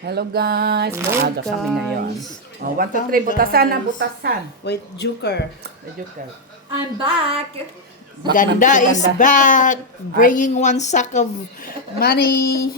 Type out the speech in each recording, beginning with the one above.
Hello guys, Hello, maaga kami ngayon. guys. Oh, 1, 2, 3, butasan na, butasan. Wait, Joker. Medyo ka. I'm back! Ganda is back, bringing one sack of money.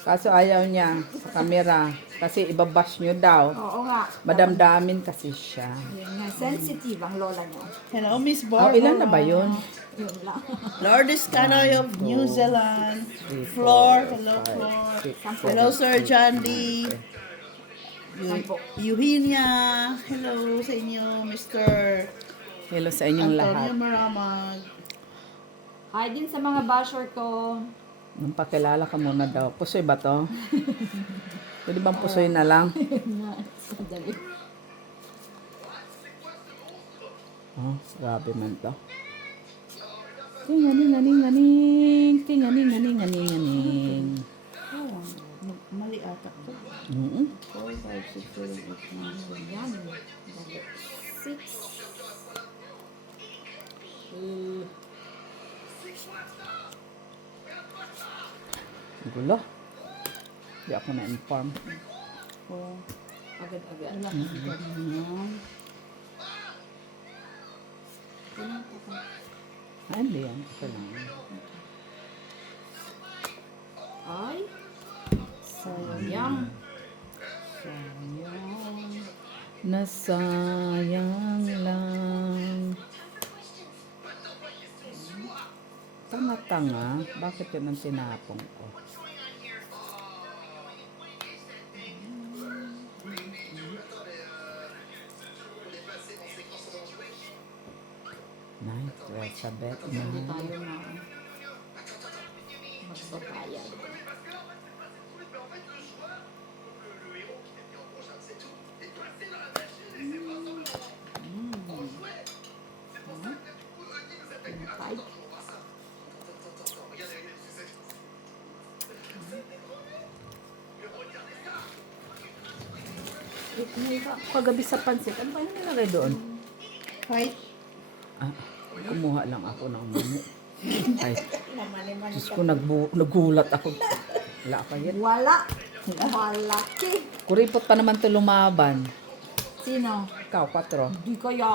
Kaso ayaw niya sa camera. Kasi ibabash nyo daw. Oo nga. Madamdamin kasi siya. Yun nga, sensitive ang lola niya. Hello, Miss Oh, Barbara. ilan na ba yun? Yun lang. Lourdes Canoy of New Zealand. Flor, hello, Flor. Hello, Sir John Lee. Eugenia, hello sa inyo, Mr. Hello sa inyong Antonio lahat. Maramag. Hi din sa mga basher ko. Nung pakilala ka muna daw. Pusoy ba to? Pwede bang pusoy na lang? Sandali. Oh, grabe man to. Tinganing-aning-aning. Tinganing-aning-aning. Oh, mali ata ko. 4, 5, 6, 7, 8, 9. Yan. Dali. 6. Gulo. Di ako na-inform. Agad-agad. Ah, hindi yan. Ito lang. Ay. Sayang. Nasayang lang. Tanga-tanga. Bakit yun ang tinapong ko? Nice. Elizabeth. Hindi tayo na magbabayad. Five. Kagabi sa pansit. Ano ba yung nilagay doon? Fight. Ah, kumuha lang ako ng mani. Ay, Diyos ko, nagulat ako. Wala pa yan. Wala. Malaki. Kuripot pa naman to lumaban. Sino? Ikaw, 4. Di kaya.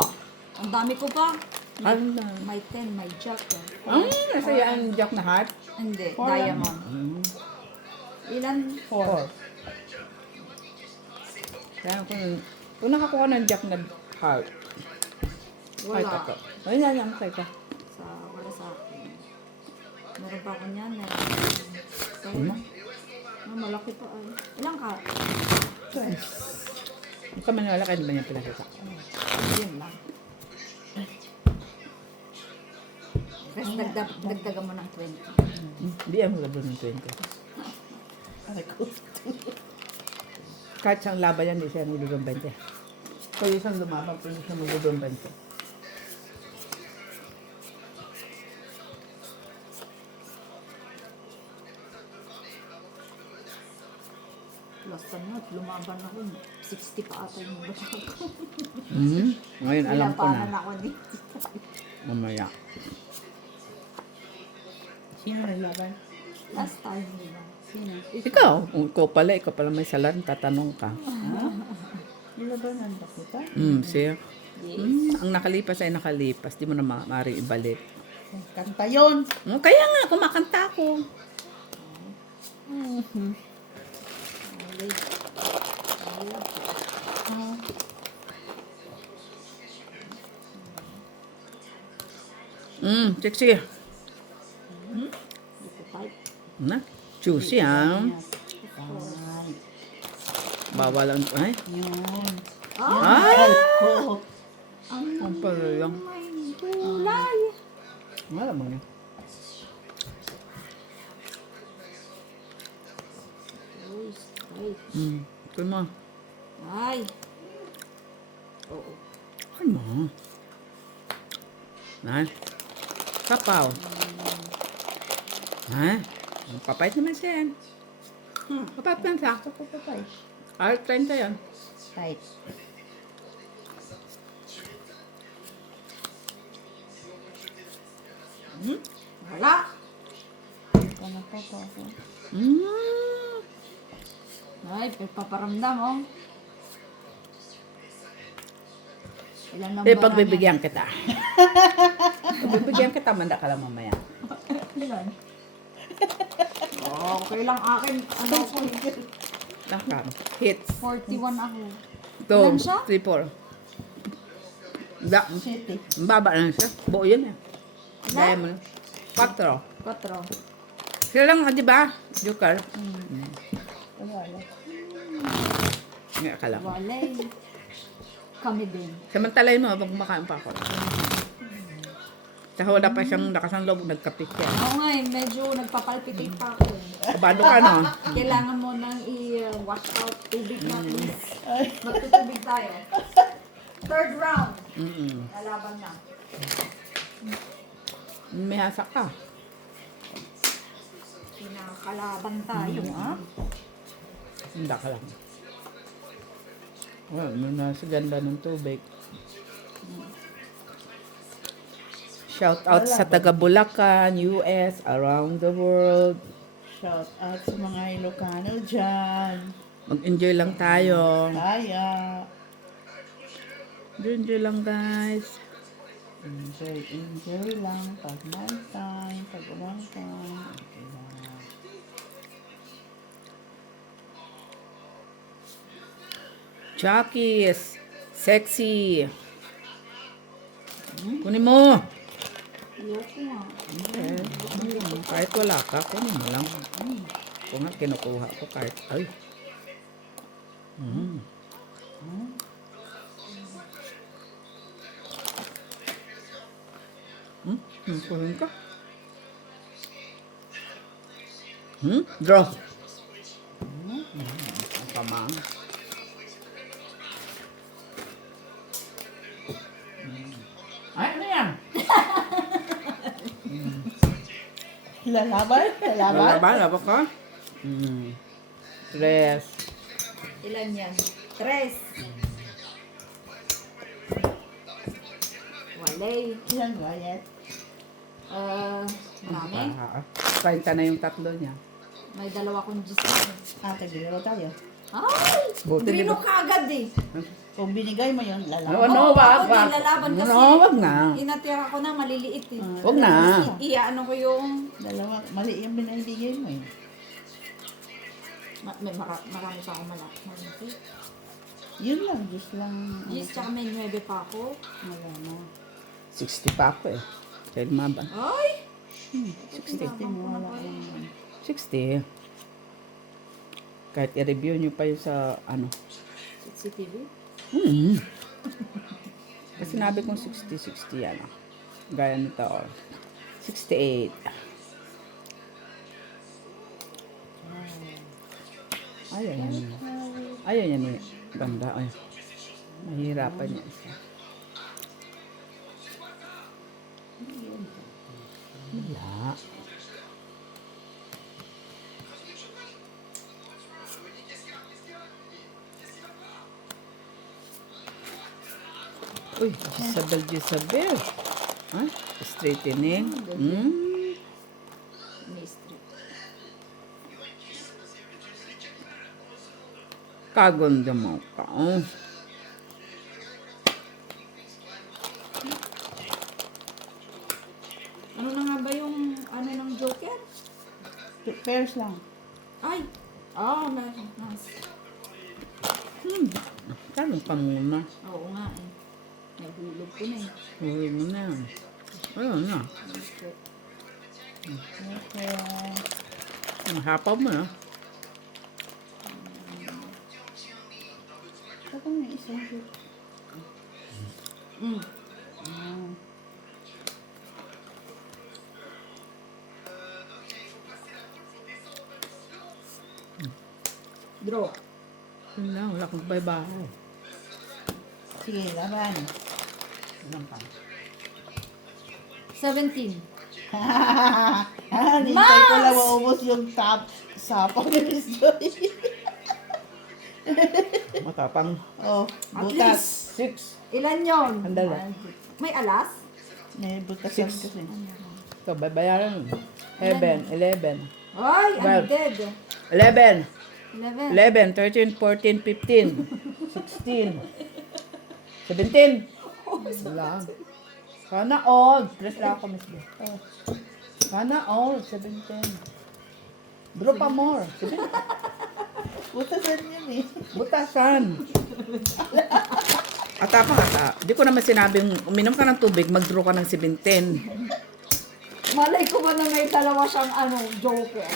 Ang dami ko pa. Ano na? May 10, may jack. Nasa yan ang jack na heart? Hindi, Four diamond. Ilan? 4. Kaya kung nakakuha ng jack na heart, kahit Wala. ako. Ayun yan, yan, kahit ako. Wala sa akin. Meron pa ako niyan. Ano? Malaki pa ay. Ilang ka? Huwag ka maniwala, kaya di ba niya pinakita? Yun lang. Kasi dagdagan mo ng 20. Hindi yan magablo ng 20. Kahit siyang laban yan, hindi siya nagdudong 20. Kaya isang lumaban, pero hindi siya nagdudong 20. Last time nga, lumaban ako. 60 pa ata yung baga ko. Ngayon, alam ko na. Nilabanan ako dito. Mamaya. Sino nalaban? Last time, di ba? Sino? Ikaw pala may salarin, tatanong ka. Nilabanan ba kita? Siya. Yes. Ang nakalipas ay nakalipas. Di mo na maaari ibalik. Kanta yun. Kaya nga, kumakanta ako. Sige. Dito type. Na, juicy ha. Bawal ang, ay. Yun. Ay! Oh, Ang pala lang. May gulay. Wala mo niya. Ay. Ito mo. Ay. Oo. Ay mo. Ay. Kapaw. Ay. Papayat naman siya yan. Papayat lang siya. papapay. Ay, 30 yan. Fight. Wala. Ano pa pa ako? Mm. Ay, paparamdam, oh. Ilan lang Eh, ba pagbibigyan kita. Pagbibigyan kita, manda ka lang mamaya. Ilan? Okay lang akin. Ano ko? Nakam. Hits. 41 ako. 2, Ilan siya? 3, 4. City. Baba lang siya. Buo yun eh. Ilan? Gaya mo lang. 4. 4. Sila lang, di ba? Joker. Wala. Nga ka lang. Walay. Kami din. Samantalayin mo, pag makain pa ako. Saka wala pa siyang lakas ng loob, nagkapit siya. Oo nga eh, medyo nagpapalpitate pa ako eh. Kabado ka, no? Kailangan mo nang i-wash out tubig na please. Magtutubig tayo. Third round. Lalaban na. May hasak ka. Kinakalaban tayo, ah. Hindi ka lang. Well, nasa ganda ng tubig. Shout out sa taga Bulacan, US, around the world. Shout out sa mga Ilocano dyan. Mag-enjoy lang tayo. Kaya. Enjoy lang, guys. Enjoy lang. Pag night time, pag one time. Okay lang. Chokis, sexy. Kunin mo. Ayoko nga. Okay. Kahit wala ka, kunin mo lang. Kung nga, kinukuha ko kahit, ay. Kunin ka. Draw. Ang kamang. Ay, ano yan? Lalaban? Lalaban? Lalaban ka? Tres. Ilan yan? 3. Walay. Ilan ba yan? Marami. Kainta na yung tatlo niya. May 2 akong gis. Tagdalawa tayo. Ay! Buti Grino di ba- ka agad eh. Kung binigay mo yun, lalaban. No, wag, Oo, wag. di lalaban kasi. No, wag na. Inatira ko na maliliit eh. Wag na. Ano ko yung... Dalawa, mali yung binibigay mo yun. Marami pa akong malaki. Yun lang, just lang. Gis, tsaka may 9 pa ako. Wala na. 60 pa ako eh. Kaya lumaban. Ay! 60 mo, wala na. 60. Kahit i-review nyo pa yung sa ano. CCTV? Kasi sinabi kong 60 yan. Gaya nito. 68. Ayaw yan. Ayaw yan eh. Ganda. Ay. Mahirapan yan siya. Wala. Uy, Jezabel. Ha? Straightening. Mystery. Kaganda mo ka. Oh. Ano na nga ba yung ano ng Joker? Pairs lang. Ay! Nas. Tanong ka muna. Oo nga eh. Nahulog ko na eh. Huwag mo na. Ayun na. Okay. Okay. Hapaw mo na. Saka may isang shoot. Draw. Yun lang, wala kang bahay. Sige, laban. Ilan ka? 17. Nintay ko lang maubos yung sapang ni Miss Joy. Matapang. Oh, At butas. 6. Ilan yon? Andala. May alas? May butasan Six. kasi. Ito, babayaran mo. 11. 11. Ay, Well. I'm dead. 11. 11. 11, 13, 14, 15, 16, 17. Wala. Sana all. Press lang ako, Miss B. Sana all. 17. Bro pa more. 17. Butasan yun eh. Butasan. At apa ata. Di ko naman sinabing uminom ka ng tubig, mag-draw ka ng 17. Malay ko ba na may dalawa siyang joker?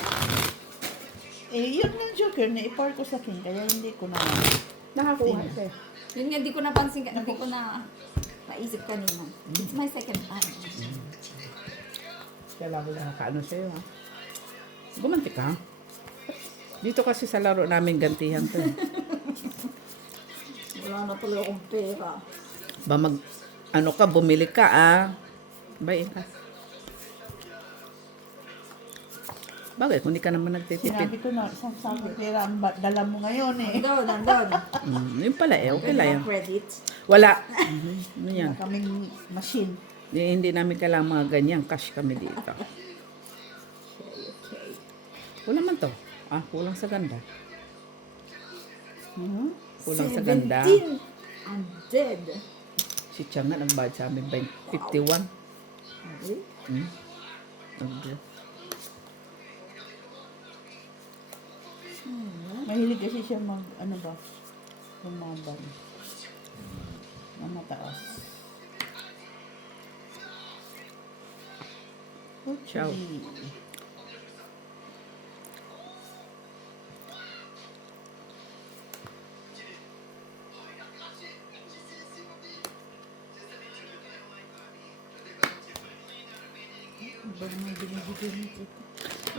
Eh, yun yung joker na ipar ko sa akin, kaya hindi ko na. Nakakuha siya. Yun nga, di ko napansin, hindi ko na naisip kanina. It's my second time. Kaya lalo nakakaano sa'yo, ha? Gumanti ka. Dito kasi sa laro namin gantihan to. Wala na tuloy akong pera. Ba ka, bumili ka, Bayin ka. Bagay, kung di ka naman nagtitipid. Sinabi ko na, isang sakit pera ang dala mo ngayon eh. Nandun. Yun pala okay lang yan. Credit. Wala. Ano yan? Kaming machine. Hindi namin kailangan mga ganyan. Cash kami dito. Kulang man to. Kulang sa ganda. Kulang sa ganda. 17. I'm dead. Si Chang nga nagbayad sa amin 51. Okay. Okay. Mahilig kasi siya lumaban. Na mataas. Ciao.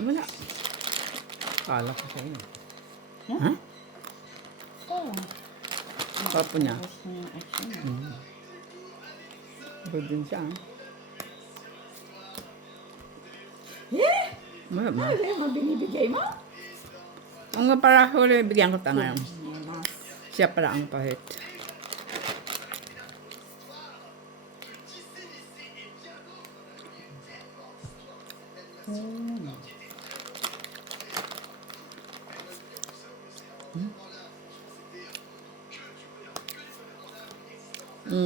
Wala. Kala ko sa inyo. Ha? Oh. Papo niya. Tapos na yung action. Good din siya. Eh? Wala. Ano yung binibigay mo? Ang nga para huli, bigyan ko ta ngayon. Mas. Siya pala ang pahit.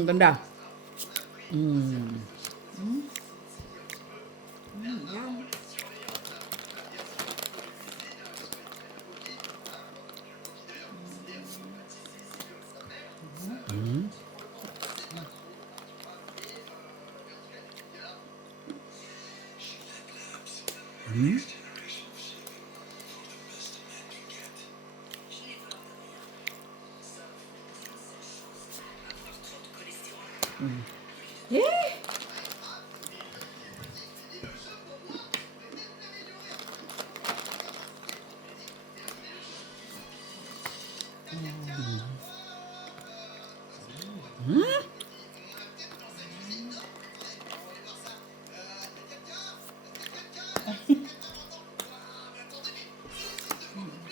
Ganda. Yan. Eh?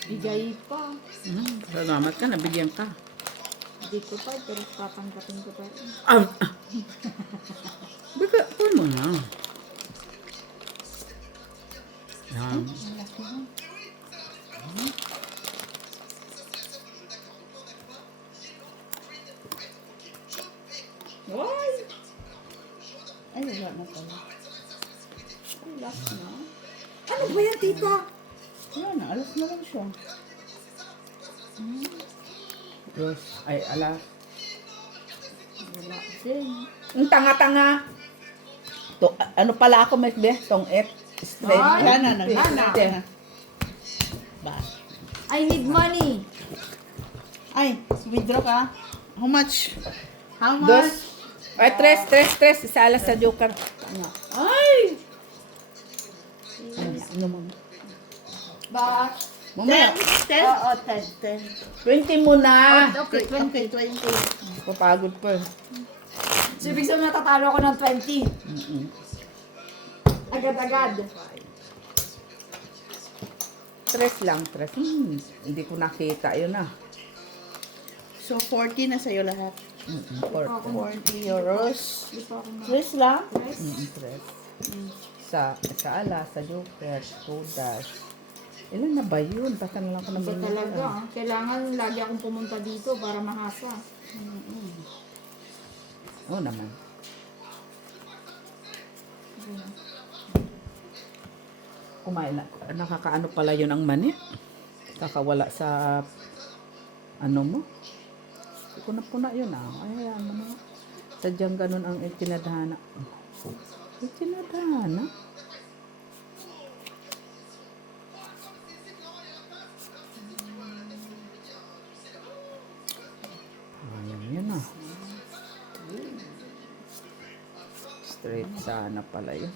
Bigay pa. Salamat ka, nabigyan ka. Hindi ko pa, pero papanggapin ko pa rin. Bika, kuha mo na. Yan. Why? Ay, wala na pala. Ay, last na. Ano ba yan, tita? Wala na, alas na lang siya. Dos, ay, alas. Wala din. Ang tanga-tanga. To, ano pala ako, Miss Beth? Tong F. Straight. Ay, Wala na, wala na. Ba? I need money. Ay, withdraw ka. How much? How Dos. much? Ay, tres. Isa alas sa joker. Tanga. Ay! Ano mo? Ba? Mamaya. 10? Oo, 10. 20 muna. Okay, 20. 20. Papagod pa. So, ibig sabihin natatalo ako ng 20. Agad-agad. Tres lang, tres. Hindi ko nakita yun So, 40 na sa'yo lahat. 40 euros. Di pa ako na. Tres lang? Tres. Sa alas, sa joker, todas. Ilan na ba yun? Basta na lang ako Iba ng talaga. Kailangan lagi akong pumunta dito para mahasa. Oo naman. Kumain na. Nakakaano pala yun ang mani. Kakawala sa ano mo. Puna-puna yun Ay, ano na. Sadyang ganun ang itinadhana. Itinadhana? Ayun yun Straight sana pala yun.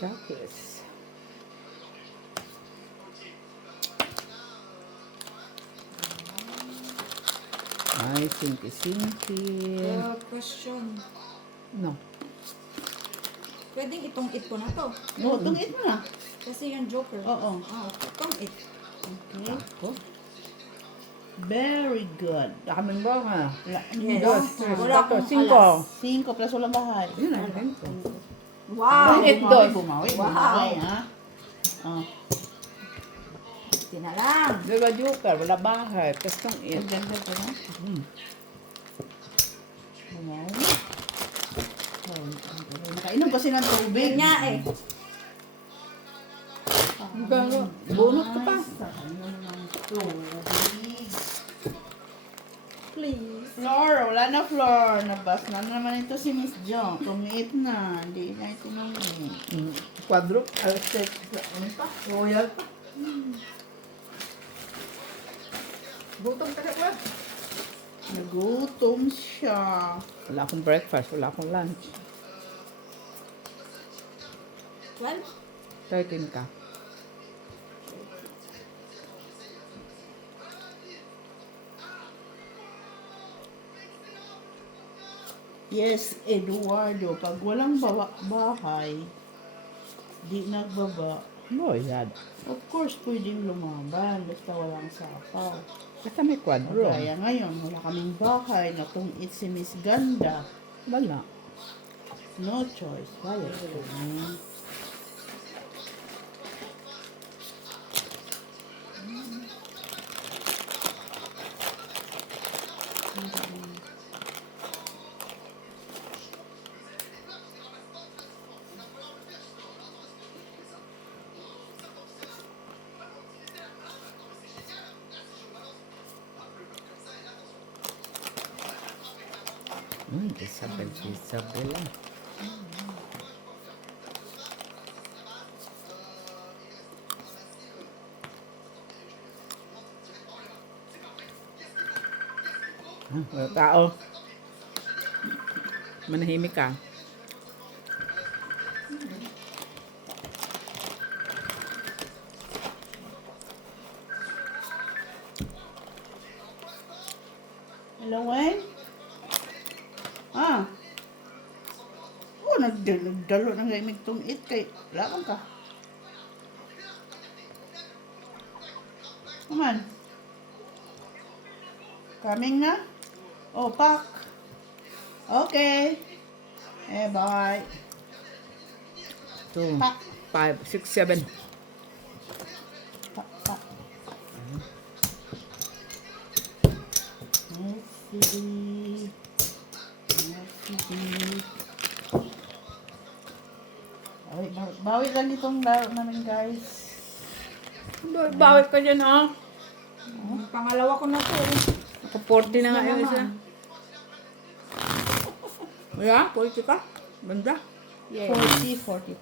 Chakis. Ay, sinki-sinki. Question. No. Pwedeng itong it ko na to. No, tungit mo na. Kasi yung joker. Oo. Itong it. Okay. Ako. Very good. Kamin ba nga? Yes. Dos, tres, Wala cuatro, akong cinco. 5 plus walang bahay. Yun ang cinco. Wow! It Bumawi, does. bumawi, Wow. bumawi, ha? Oh. Ito na lang. Diba, joker? Wala bahay. Kastong Ang it. ganda ko na. Bumawi. Nakainom kasi ng tubig. Yun nga eh. Bunot ka pa. Nakainom ng tubig. Please. Floor, wala na floor. Nabas na naman ito si Miss Jo. Tumiit na. Hindi na ito namin. Quadro. Ano pa? Royal pa. Gutom ka na ba? Nagutom siya. Wala akong breakfast. Wala akong lunch. 12? 13 ka. Yes, Eduardo. Pag walang bahay, di nagbaba. Loyal. Of course, pwedeng lumaban. Basta walang sapaw. Basta may quadro. Kaya ngayon, wala kaming bahay na kung it's si Miss Ganda. Wala. No choice. Bayad ko. Isabel. Wala tao. Manahimik ka. Hello, Wayne? Oh, nagdalo ng gamig tong it kay lakang ka. Come on. Coming na? Oh, pack. Okay. Bye. 2, Pack. 5, 6, 7. Pack. Merci. Bawi lang itong laro namin, guys. Bawit ka dyan, Pangalawa ko na to. Naka-40 na nga yung isa. Yeah, 40 ka. Banda. 40, 40.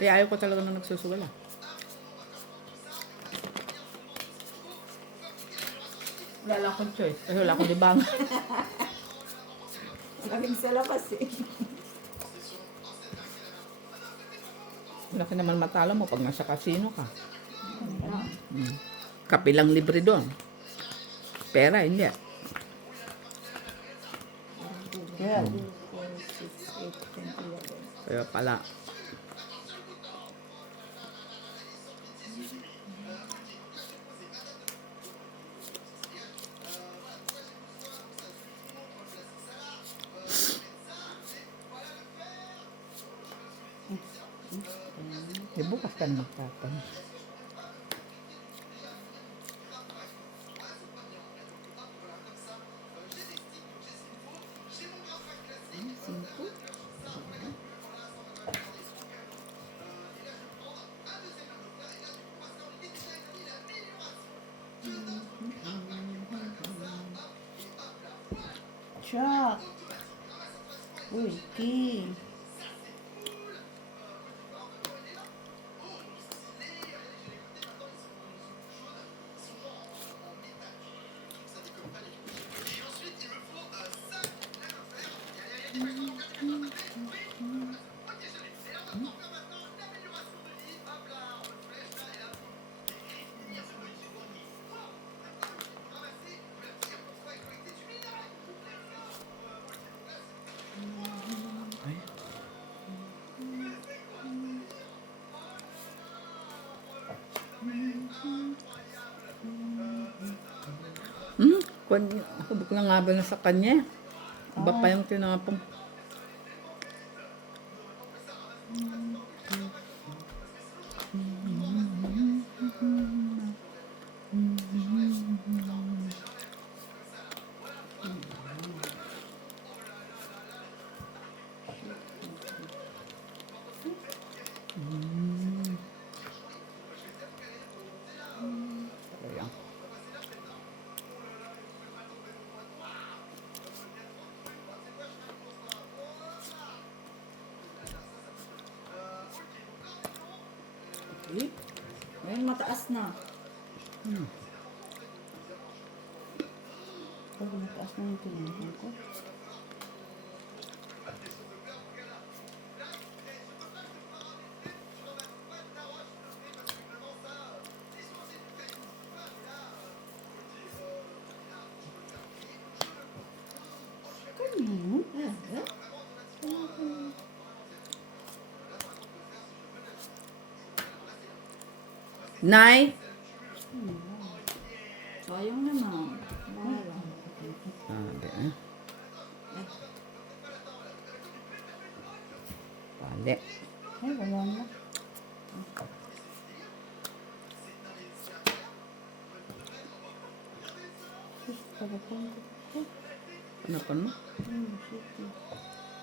Kaya ayaw ko talaga na nagsusuwala. Wala akong choice. Kasi wala akong libang. Laging sa labas eh. Laki naman matalo mo pag nasa casino ka. Kape lang libre doon. Pera, hindi. Yeah. 4, 6, 8, 10, 11. Kaya pala. Bukas ka na magtapon. Simple. Chuck. Uy, King. Hubog lang nga ba na sa kanya? Iba pa yung tinapong. Ayan. Okay. Ngayon mataas na. Pag mataas na yung tinahan ko. Nay? Sayang naman. Parang. Sabi Pali. Ay, wala na. Ano pa no?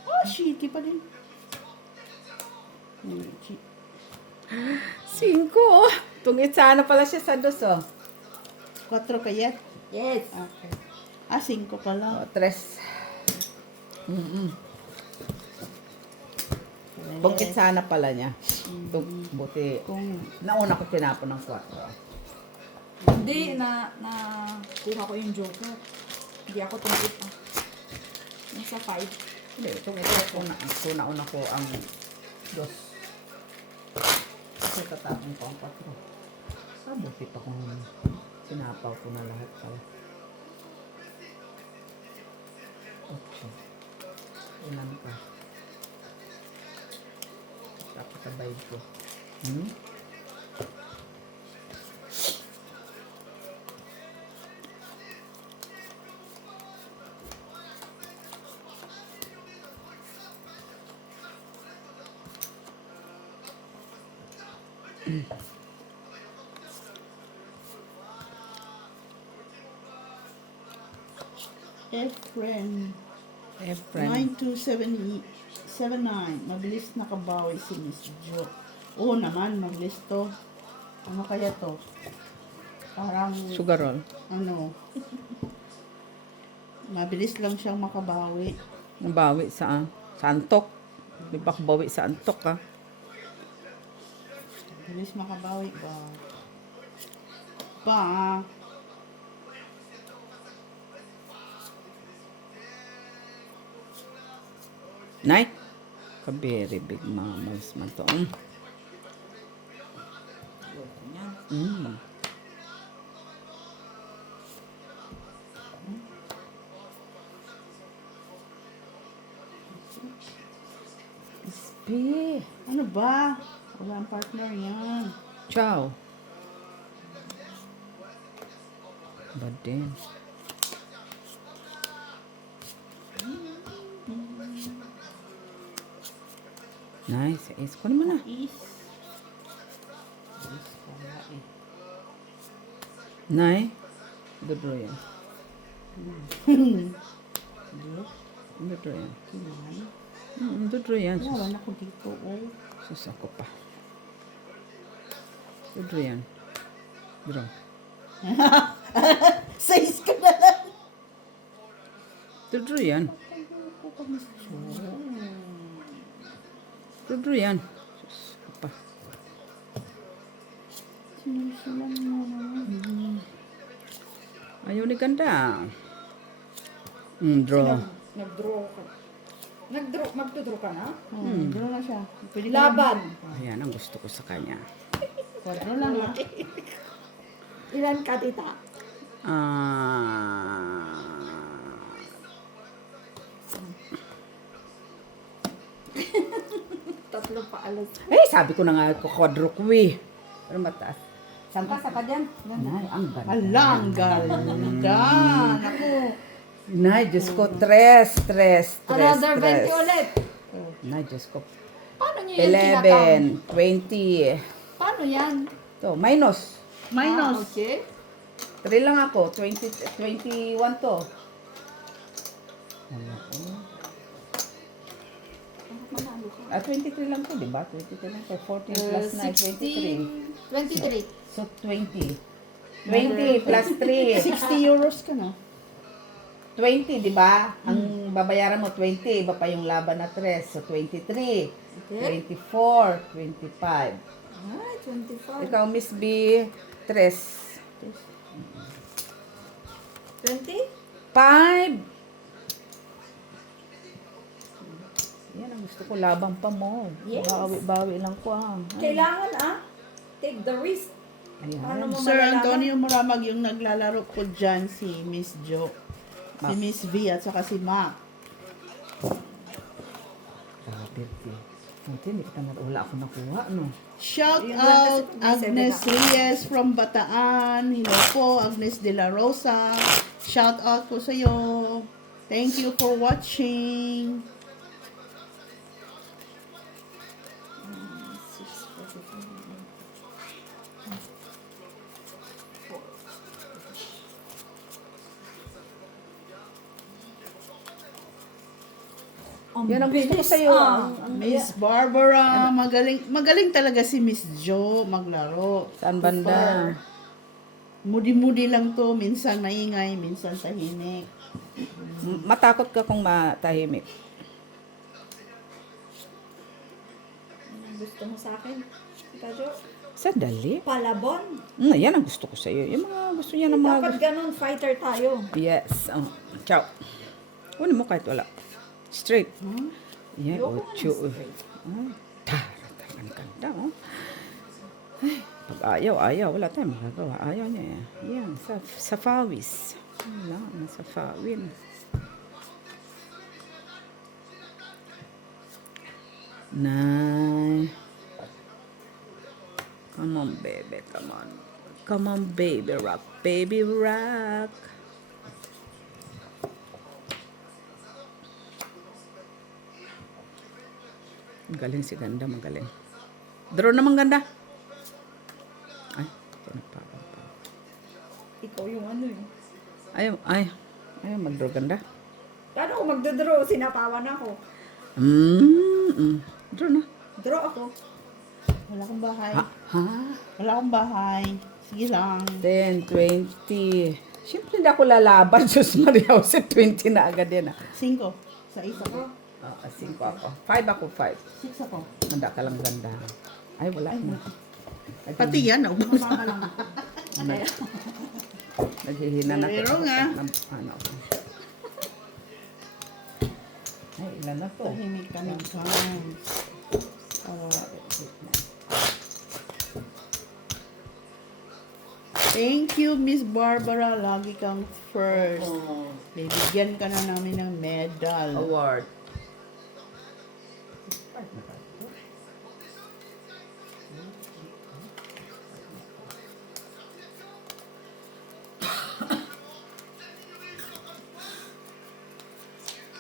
Oh, shitty pa din. Shit. 5. Tungit sana pala siya sa 2. 4 kayat? Yes. Okay. 5 pala. 3. Tungit sana pala niya. Buti. Kung Nauna ko tinapon ng 4. Hindi, kuha ko yung joker. Hindi ako tungkit ah. Nasa 5. Hindi, itong ito una ko ang 2. Kasi tatapon ko ang 4. Buti pa kung sinapaw ko na lahat pala. Okay. Ilan pa? Tapos sabay ko. Efren. Friend. 92779. Mabilis nakabawi si Miss Jo. Oo naman, mabilis to. Ano kaya to? Parang, Sugar roll. ano, mabilis lang siyang makabawi. Nabawi saan? Sa antok. Di ba bawi sa antok ha? Mabilis makabawi ba? Pa. Nay? Ka-very big mammals man to. Ispi. Ano ba? Wala ang partner yan. Ciao. Ba din? Nice. Is ko naman na. Is. Nay? Dudro yan. Dudro yan. Dudro yan. Wala ko dito, oh. Sus ako pa. Dudro yan. Dudro. Size ka na lang. Dudro yan. Dudro yan. Sus ako pa. Sinusulan mo naman. Ayaw ni ganda. Draw. Nag-draw ka. Magdodraw ka na? Draw na siya. Pwede ka Laban. Ayan ang gusto ko sa kanya. Draw lang ha. Ilan ka, tita? Tatlo pa alas. Sabi ko na nga quadro ko eh. Pero mataas. Sangka sa ka dyan? Nay, ang ganda. Ala, ang ganda. Naku. Nay, Diyos ko, tres. Another 20 ulit. Nay, Diyos ko. Paano nyo yung kinakount? 11, 20. Paano yan? To, minus. Minus. Okay. 3 lang ako. 21 to. Manalo ka. 23 lang to, di ba? 23 lang to. 14 plus 9, 23. 23. So, 20. 20 plus 3. 60 euros ka na. 20, di ba? Ang babayaran mo, 20. Iba pa yung laban na 3. So, 23. Okay. 24. 25. Ay, 25. Ikaw, Miss B, 3. 20? 5. Yan ang gusto ko, laban pa mo. Yes. Bawi lang ko Kailangan take the risk. Paano Ayan. mo Sir malalaman? Antonio Maramag yung naglalaro ko dyan, si Miss Jo. Si Miss V at saka si Mac. Hindi kita wala ako nakuha, no? Shout Yun lang out kasi Agnes 27 Reyes from Bataan. Hello po, Agnes De La Rosa. Shout out po sa iyo. Thank you for watching. Yan ang gusto ko bilis, sa'yo. Miss Barbara, magaling talaga si Miss Jo maglaro. Saan banda? Mudi-mudi lang to, minsan maingay, minsan tahimik. Matakot ka kung matahimik. Anong gusto mo sa akin? Tita Jo? Sandali. Palabon. Yan ang gusto ko sa'yo. Yung mga gusto niya ng mga Dapat ganun, fighter tayo. Yes. Ciao. Kunin mo kahit wala. Straight. Yan, ocho. Ang ganda, oh. Ay, pag ayaw, wala tayong magagawa. Ayaw niya. Yan, sa fawis. Wala, nasa fawin. Nay. Come on, baby, come on. Come on, baby, rock, baby, rock. Magaling si Ganda, magaling. Draw naman Ganda. Ay, ito na pa. Ikaw yung ano eh. Ayaw, mag-draw Ganda. Paano ako magdodraw? Sinapawan ako. Draw na. Draw ako. Wala akong bahay. Ha? Wala akong bahay. Sige lang. 10, 20. Siyempre hindi ako lalaban. Diyos Maria, Jose, 20 na agad yan. 5. Sa isa ko. 5 ako. 5 ako, 5. 6 ako. Handa ka lang Ganda. Ay, wala na. Pati yan, naubos. Mama lang. Naghihina na Pero nga. Ano. Ay, ilan na to? Tahimik ka ng chance. Thank you, Miss Barbara. Lagi kang first. Bibigyan ka na namin ng medal. Award.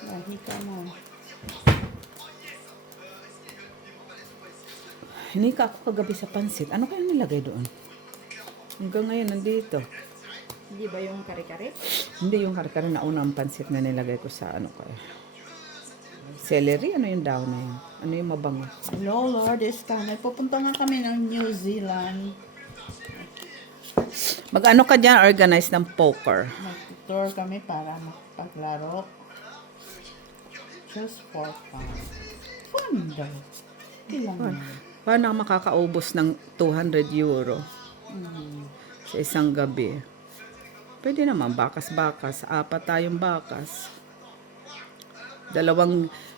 Lagi ka na. Hinika ako kagabi sa pansit. Ano kaya nilagay doon? Hanggang ngayon nandito. Hindi ba yung kare-kare? Hindi yung kare-kare na unang pansit na nilagay ko sa ano kaya. Celery, ano yung daw na yun? Ano yung mabango? Hello, Lord, this time. Pupunta nga kami ng New Zealand. Mag-ano ka dyan, organize ng poker. Mag-tour kami para makapaglaro. Just for fun. Fun daw. Kailangan. Paano ako makakaubos ng 200 euro sa isang gabi? Pwede naman, bakas-bakas. 4 tayong bakas.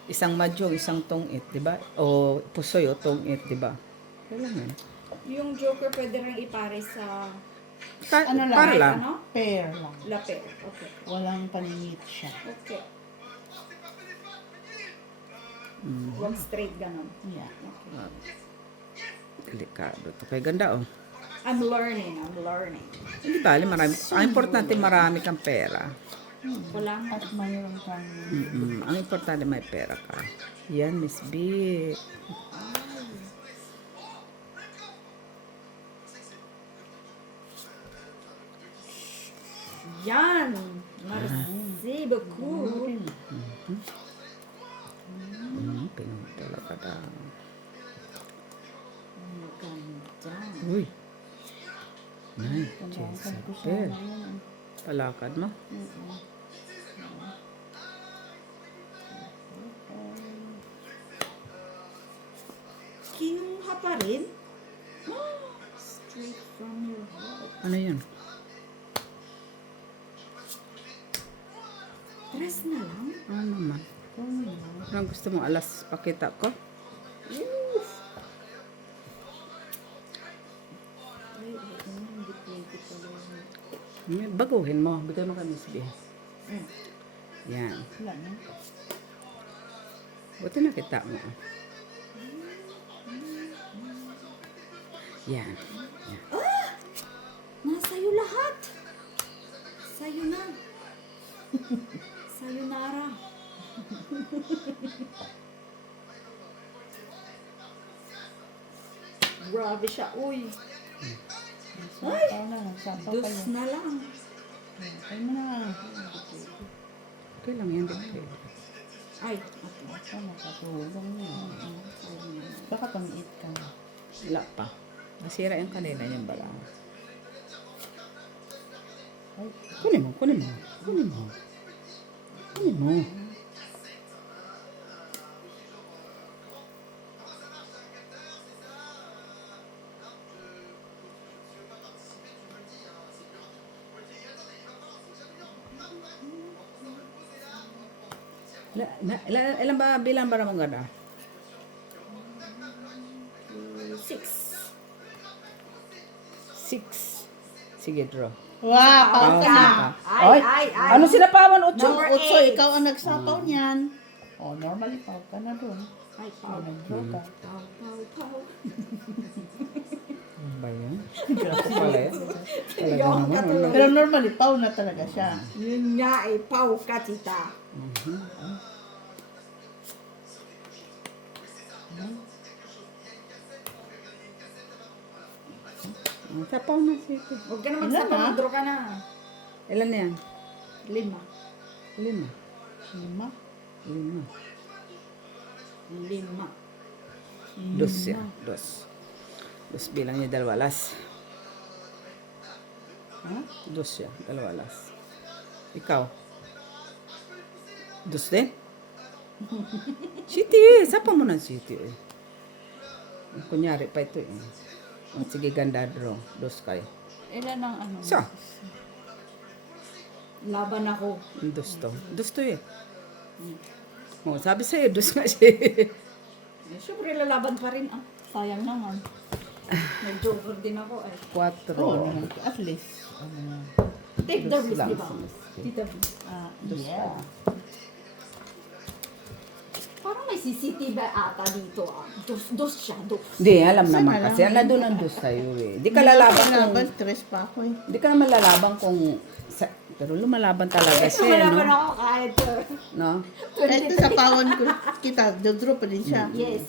Isang madyong, isang tungit, di ba? O pusoy o tungit, di ba? Kailangan. Yung joker pwede rin ipare sa Ano lang? Para lang. ano? Pair lang. Lapel. Okay. Walang paningit siya. Okay. Huwag straight ganon. Yeah. Delikado to. Kaya ganda, oh. I'm learning. Hindi bali, marami. Ang importante, marami kang pera. Walang At mayroon kang... Ang importante, may pera ka. Yan, Miss B. yan. Merci beaucoup. Pinutula ka daw. Ganda. Uy. Nice. Jessica. Palakad mo. Kinuha pa rin? Straight from your heart. Ano yun? Dress na lang? Ano naman? Anong gusto mo? Alas pakita ko? Oof. Ay, hindi pwede pala yun. Baguhin mo. Bigay mo kay Miss B. Yan. Wala na. Buti nakita mo. Yan. Yan. Nasa'yo lahat. Sa'yo na. Sayonara. Grabe siya, uy. Sapaw na. Sapaw Dus kayo. na lang. Ay mo na. Okay lang yan. Bigay. Ay, okay. Baka makatulong niya. Baka pang-eat ka na. Wala pa. Nasira yung kanina yung balang. Ay, Kunin mo. Kunin mo. Kunin mo. Kunin mo. Ilan ba bilang para mong ganda? 6. 6. Sige, draw. wow, pao ka na. Ay, ay, ay. Ano sinapawan? 8? Number Utso, 8. ikaw ang nagsapaw niyan. Oh, normally pao ka na doon. Ay, Oh, pau. nag-draw ka. Pau, pau, pau. Ano ba yan? Ako pala yan. Talaga Yung naman. katulad. Pero normally, pao na talaga siya. Yun nga eh, pau ka, tita. Sapaw na sige. Huwag ka naman Ilan sa na? pamudro ka na. Ilan na yan? 5. 5. 5. 5. 5. Dos yan. Dos. Dos bilang niya dalawa las. Ha? Dos yan. Dalawa las. Ikaw? Dos din? City. Sapa mo ng city eh. Kunyari pa ito eh. Oh, sige, ganda draw. Dos kayo. Ilan ang ano? So, Laban ako. dos to. Dos to eh. Oh, sabi sa'yo, dos nga siya. Eh, syempre lalaban pa rin. Ah, sayang naman. Nag-joker din ako eh. Quatro. Oo, naman. At least. Ano, Take the risk, lang. di ba? Tita B. yeah. Parang may CCTV ata dito ah. Dos siya, dos. Hindi, alam Saan naman na lang? kasi. Ala doon ang dos sa'yo eh. Di ka lalaban kung... Laban, stress pa ako eh. Di ka naman lalaban kung... Pero lumalaban talaga siya, Wala pa na no? ako kahit No? Kahit sa pawan ko kita, dodraw pa din siya. yes.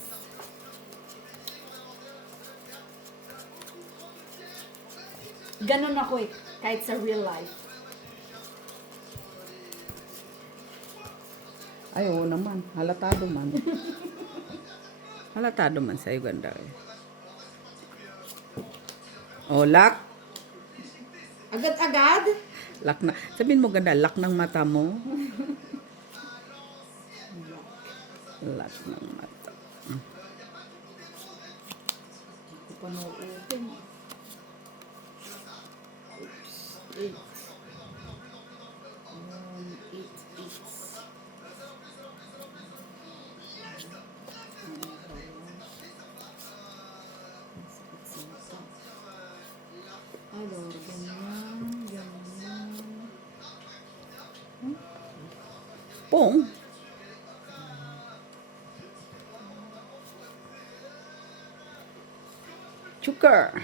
Ganon ako eh. Kahit sa real life. Ay, oo naman. Halatado man. Halatado man sa'yo ganda eh. Oh, lock. Agad-agad? Lock na. Sabihin mo ganda, lock ng mata mo. Lock ng mata. Hindi ko pa na-open. Oops. 8. 8. Alor, ganyan. Pong. Chuker.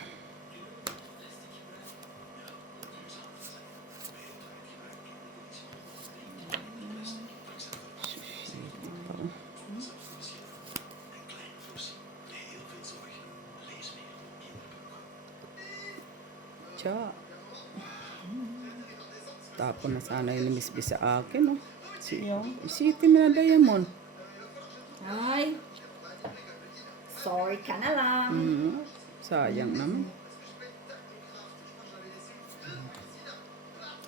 Cha. Tapon na sana yung misbis sa akin, no? City na diamond. Ay. Sorry ka na lang. Sayang naman.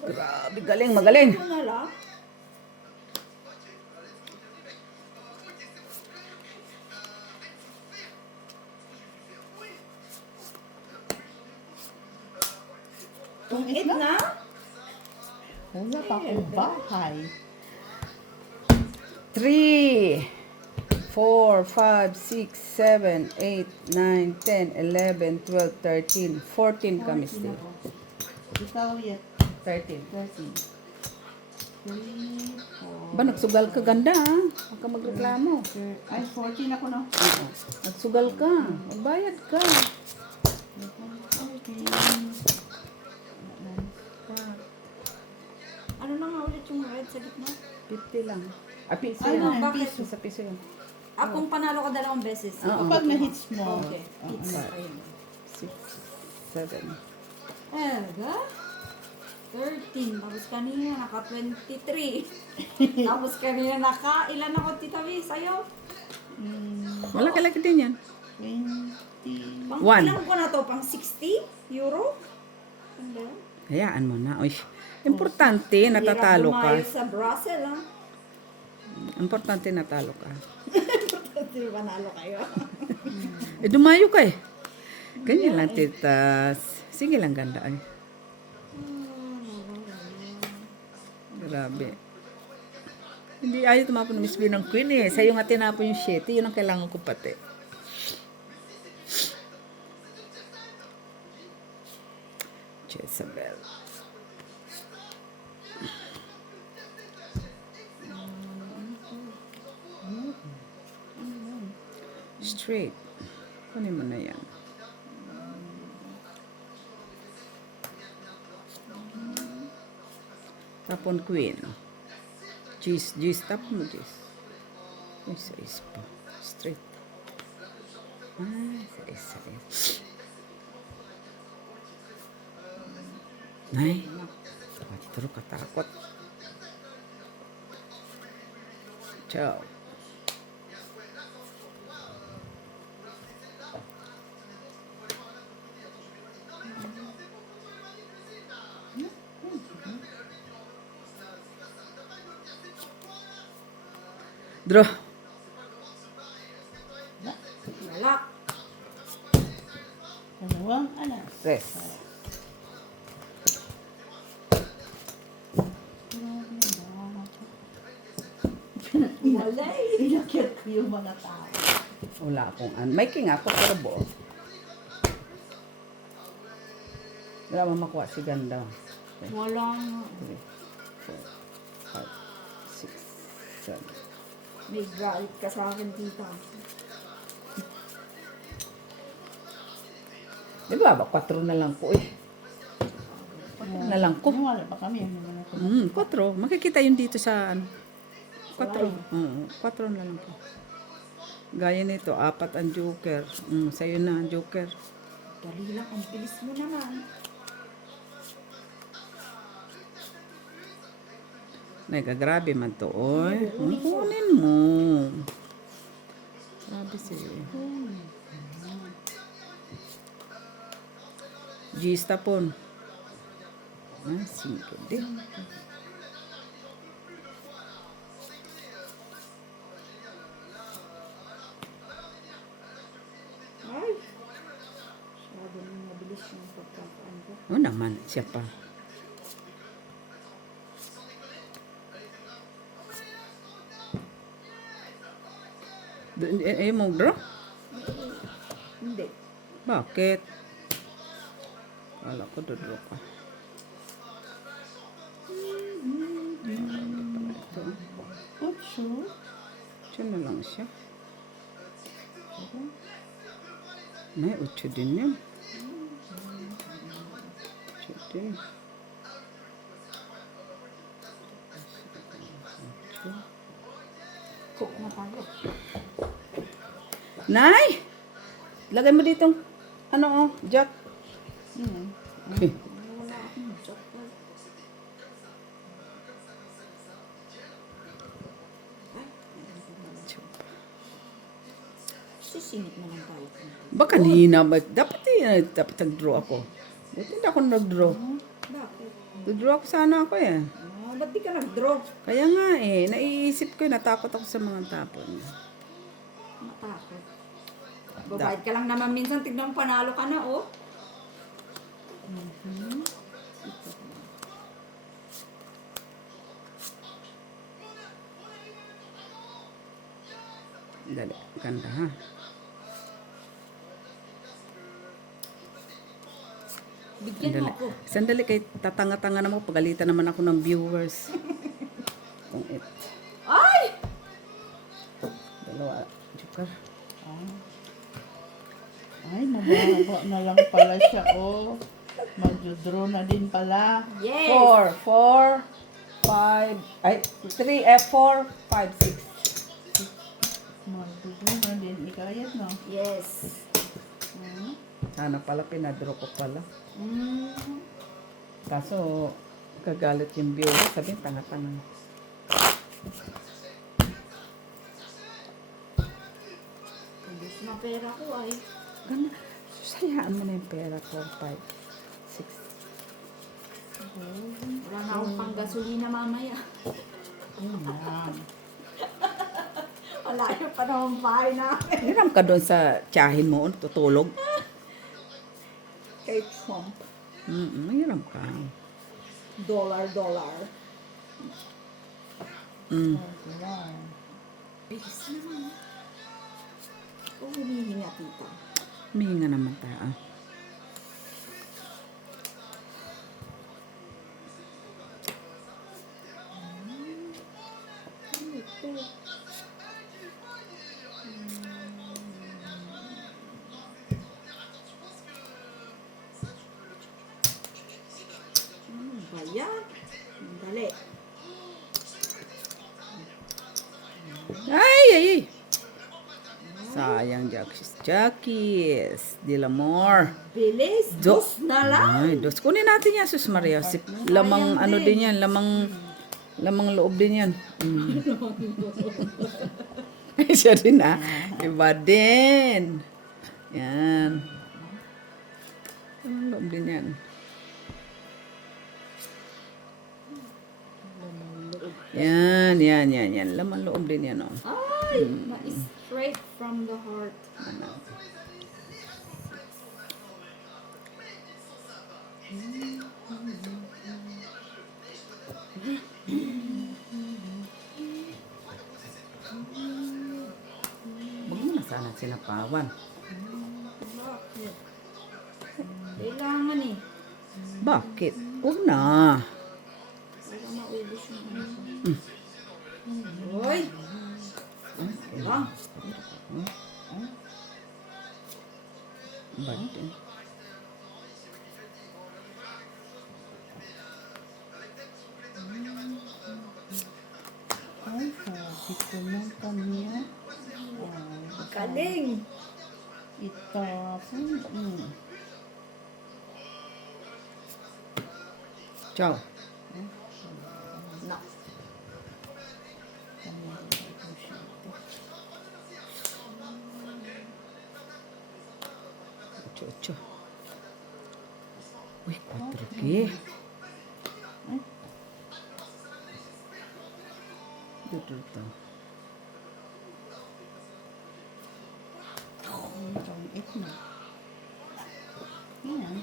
Grabe, galing, magaling. Ano na lang? Tungit It na? Wala pa akong bahay. 3, 4, 5, 6, 7, 8, 9, 10, 11, 12, 13, 14 kami still. Ikaw yet. 13. 13. 3, 4. Ba, nagsugal ka ganda ha? Huwag ka magreklamo. Ay, 14 ako na. Oo. Nagsugal ka. Magbayad ka. 14. Ano na nga ulit yung red sa gitna? 50 lang. Ah, piso Ay, lang. bakit? Piso sa piso yun. Kung panalo ka dalawang beses. Oo. Kapag na-hits mo. Okay. Hits. Ayun. 6, 7. Ega? 13. Tapos kanina naka 23. Tapos kanina naka ilan ako Tita V sa'yo? Malaki-laki din yan. 20. Pang One. ilan ko na to? Pang 60 euro? Ano? Hayaan mo na. Uy, importante, natatalo ka. Hirap lumayo sa Brussels, ha? Importante, natalo ka. Di ba panalo kayo? Eh, dumayo ka eh. Ganyan lang, titas. Sige lang, ganda ay. Grabe. Hindi ayaw tumapon ng Miss B ng Queen eh. Sa'yo nga tinapon yung 7. Yun ang kailangan ko pati. Jezebel. Straight. Kunin mo na yan. Tapon Queen. G's, tapon mo G's. Ay, sa is pa. Straight. Ay, sa is. Nay. Pati turo katakot. Ciao. Draw. Wala. Dalawang alas. Tres. Wala eh. Inakyat ko yung mga tao. Wala akong may king ako pero buo. Wala mo makuha si ganda. Okay. Walang 3, 4, 5, 6, 7. may galit ka sa akin, tita. Di ba? 4 na lang po eh. 4 na lang ko. Wala pa kami. 4. Makikita yun dito sa ano. 4. 4 na lang po. Gaya nito, 4 ang joker. Sa'yo na ang joker. Dali lang, ang bilis mo naman. Grabe man to, oy. Kunin mo. Grabe siya. Gis tapon. Ah, sige din. Ay! Masyado nang mabilis yung pagkakaan ko. O naman, siya pa. Mo draw? Hindi. Bakit? Kala ko dodraw ka. Ito. Ocho. Siya na lang siya. May 8 din yun. 8 din. 8. Cook na tayo. Nay! Lagay mo dito. Ano jack. Okay. Wala akong chocolate. Sisingit na lang tayo. Baka kanina, dapat nag-draw ako. Buti hindi ako nag-draw. Bakit? Nag-draw ako sana ako eh. Ba't di ka nag-draw? Kaya nga eh, naiisip ko, natakot ako sa mga tapon. Matakot. Babayad ka lang naman minsan, tignan mo, panalo ka na, oh. Dali, ganda ha. Bigyan mo Sandali, ako. sandali kay tatanga-tanga naman, pagalitan naman ako ng viewers. Kung Ay! dalawa, joker. Ay, nababa na lang pala siya, oh. Magjo-draw na din pala. Yes! 4, 5, ay, 3, 4, 5, 6. Magjo-draw na din. Ikayat, no? Yes. Sana pala, pinadraw ko pala. Mm. Kaso, kagalit yung viewers, sabihin, tanga-tanga. Ubus na pera ko ay. Ganda. Sayaan mo na yung pera, 4, 5, 6. Wala na akong pang gasolina mamaya. Yan. Wala yung pa naman bahay namin. Hiram ka doon sa tiyahin mo, tutulog. Kay Trump. Hiram ka. Dollar. Wow. Bilis naman. Oh, humihinga tita. Humihinga naman tayo. Ano ito? Ano ba yan? Dali. Ay! Sayang, Jackies. Dilamore. Bilis. Dos na lang. Ay, dos. Kunin natin yan, Sus Maria. Lamang, ano din yan, lamang loob din yan. Ay, siya din Iba din. Yan. Lamang loob din yan. Yan. Lamang loob din yan, oh. Ay, straight from the heart. Huwag mo na sana sinapawan. Bakit? Kailangan eh. Bakit? Huwag na. Para maubos yung ano. Uy! Lang. Bad din. Ay, sabi ko lang kanya. Galing! Itapon. Ciao. No. Ito. Tungit na. Yan.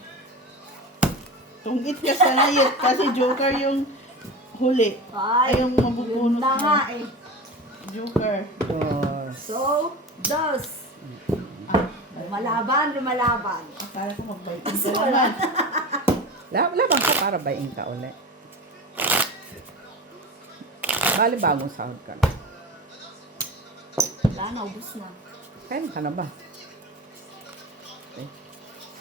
Tungit ka sa layit kasi Joker yung huli. Ay, yung yun mabubunot na nga na. eh. Joker. Dos. So, dos. Lumalaban. Akala ko mag-biting ka naman. Labang ka para bayin ka ulit. Bali, bagong sahod ka na. Wala na, ubus na. Kaya ka na ba? 3,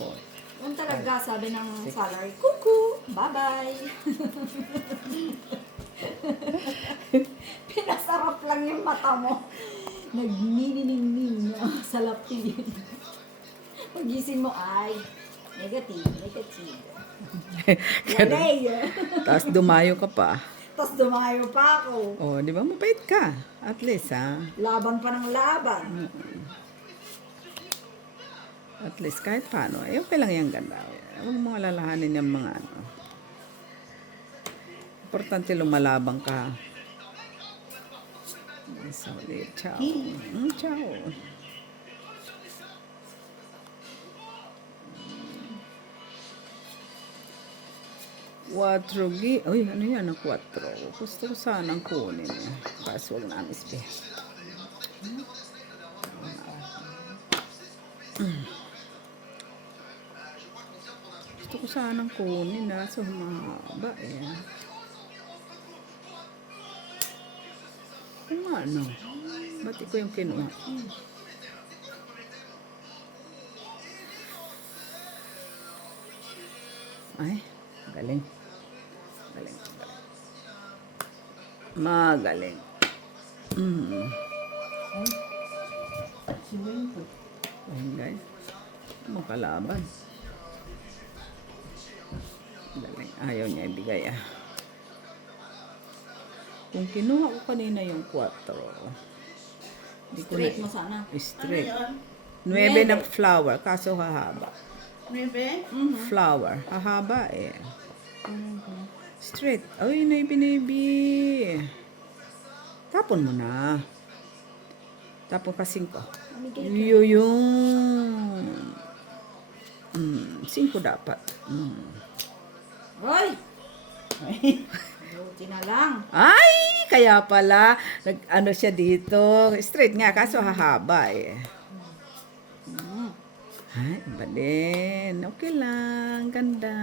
4. Yung talaga, sabi ng salary, kuku, bye-bye. Pinasarap lang yung mata mo. Nagnininingning na sa lapi. Pagising mo ay, negative. Yay! Tapos dumayo ka pa. Tapos dumayo pa ako. Oh, di ba? Mabait ka. At least, ha? Laban pa ng laban. At least, kahit paano. Eh, okay lang yung ganda. Huwag mo alalahanin yung mga ano. Importante lumalabang ka. Sorry. Ciao. Ciao. 4 gi. Uy, ano yan ang 4? Gusto ko sanang kunin eh. Kaso wag namin space. Gusto ko sanang kunin na. So, mahaba eh. Kung ano. Ba't ko yung kinuha? Ay, galing. Galing. Magaling. Si Wayne po. Ayun guys. Makalaban. Galing. Ayaw niya ibigay ah. Kung kinuha ko kanina yung 4. Hindi ko Straight mo sana. Straight. Ano 9 na flower. Kaso hahaba. Nuebe? Flower. Hahaba eh. Straight. Ay, naibi. Tapon mo na. Tapon ka 5. Yun. 5 dapat. Hoy! Buti na lang. Ay, kaya pala. Nag-ano siya dito. Straight nga, kaso hahaba eh. Ay, iba din. Okay lang. Ganda.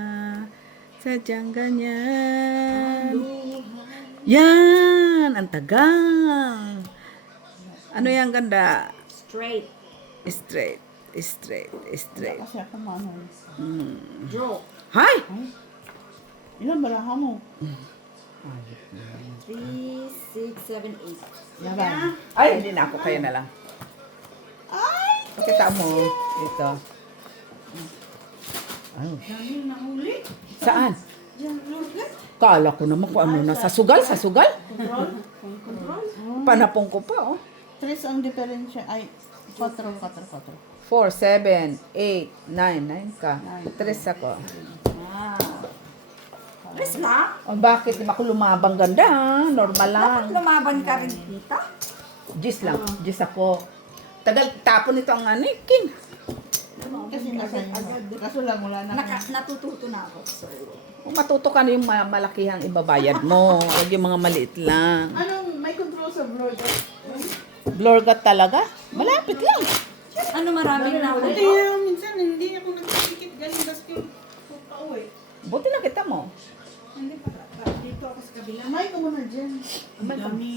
Sadyang ganyan. Yan! Ang tagal. Ano yung ganda? Straight. Straight. Kasi ako manon. Draw. Hay! Ilan baraha mo? 3, 6, 7, 8. Yaban. Ay, hindi na ako. Kaya na lang. Ay! Pakita mo. Ito. Ay. Dami na huli. Saan? Diyan, Lord. Kala ko naman kung ano na. Sa sugal? Control. Panapong ko pa, oh. 3 ang diferensya. Ay, 4. 4, 7, 8, 9 ka. 3 ako. Ah. Rest lang. Oh, bakit? Di ba ako lumabang ganda, ha? Normal lang. Dapat lumaban ka rin, tita. Gis lang. Gis ako. Tagal, tapon ito ang ano, king. Kasi nasa inyo. Kaso lang, wala na. Natututo na ako. So, Kung matuto ka na yung malakihang ibabayad mo. Huwag yung mga maliit lang. Anong may control sa blur? Blorgat talaga? Malapit lang. ano maraming na Kaya minsan hindi ako nagsisikip galing basket pa uwi. Buti na kita mo. Hindi pa. Dito ako sa kabila. May ko muna dyan. Ang dami.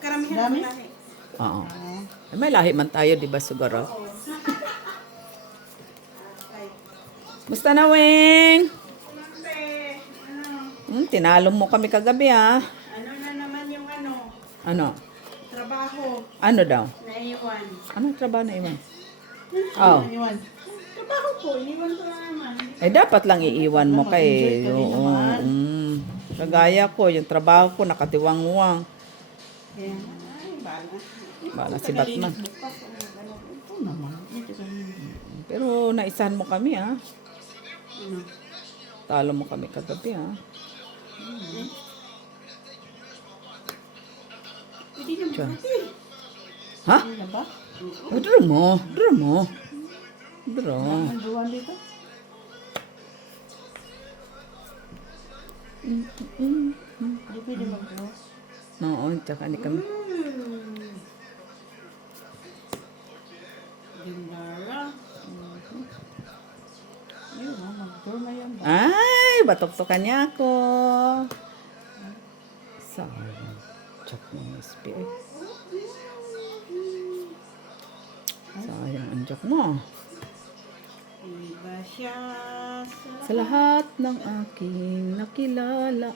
Karamihan dami? Sa lahi. Oo. Ay, may lahi man tayo, di ba, siguro? Musta na, Weng? Tinalo mo kami kagabi, ha? Ano na naman yung ano? Ano? Trabaho. Ano daw? Naiwan. Anong trabaho na iwan? Oh. Naiwan. Trabaho ko. Iniwan ko na naman. Eh, dapat lang iiwan mo kay... Mag-enjoy ka rin Oo. naman. Kagaya ko, yung trabaho ko, nakatiwang-uwang. Kaya, ay, bala. Bala si Batman. Ito naman. Ito kami. Pero naisahan mo kami, ha? Talo mo kami kagabi, ha? Tiyan. Ha? Ano na ba? Oh, draw mo. Draw mo. Draw. Ang duwan dito? Hindi pwede mag-draw. Oo, tsaka ni kami. Gindara. Ayun, mag-draw na yan ba? Ay, batok-tokan niya ako. Sayang. Check mo, Miss P. Sayang ang joke mo. Iba siya Sa lahat ng aking nakilala.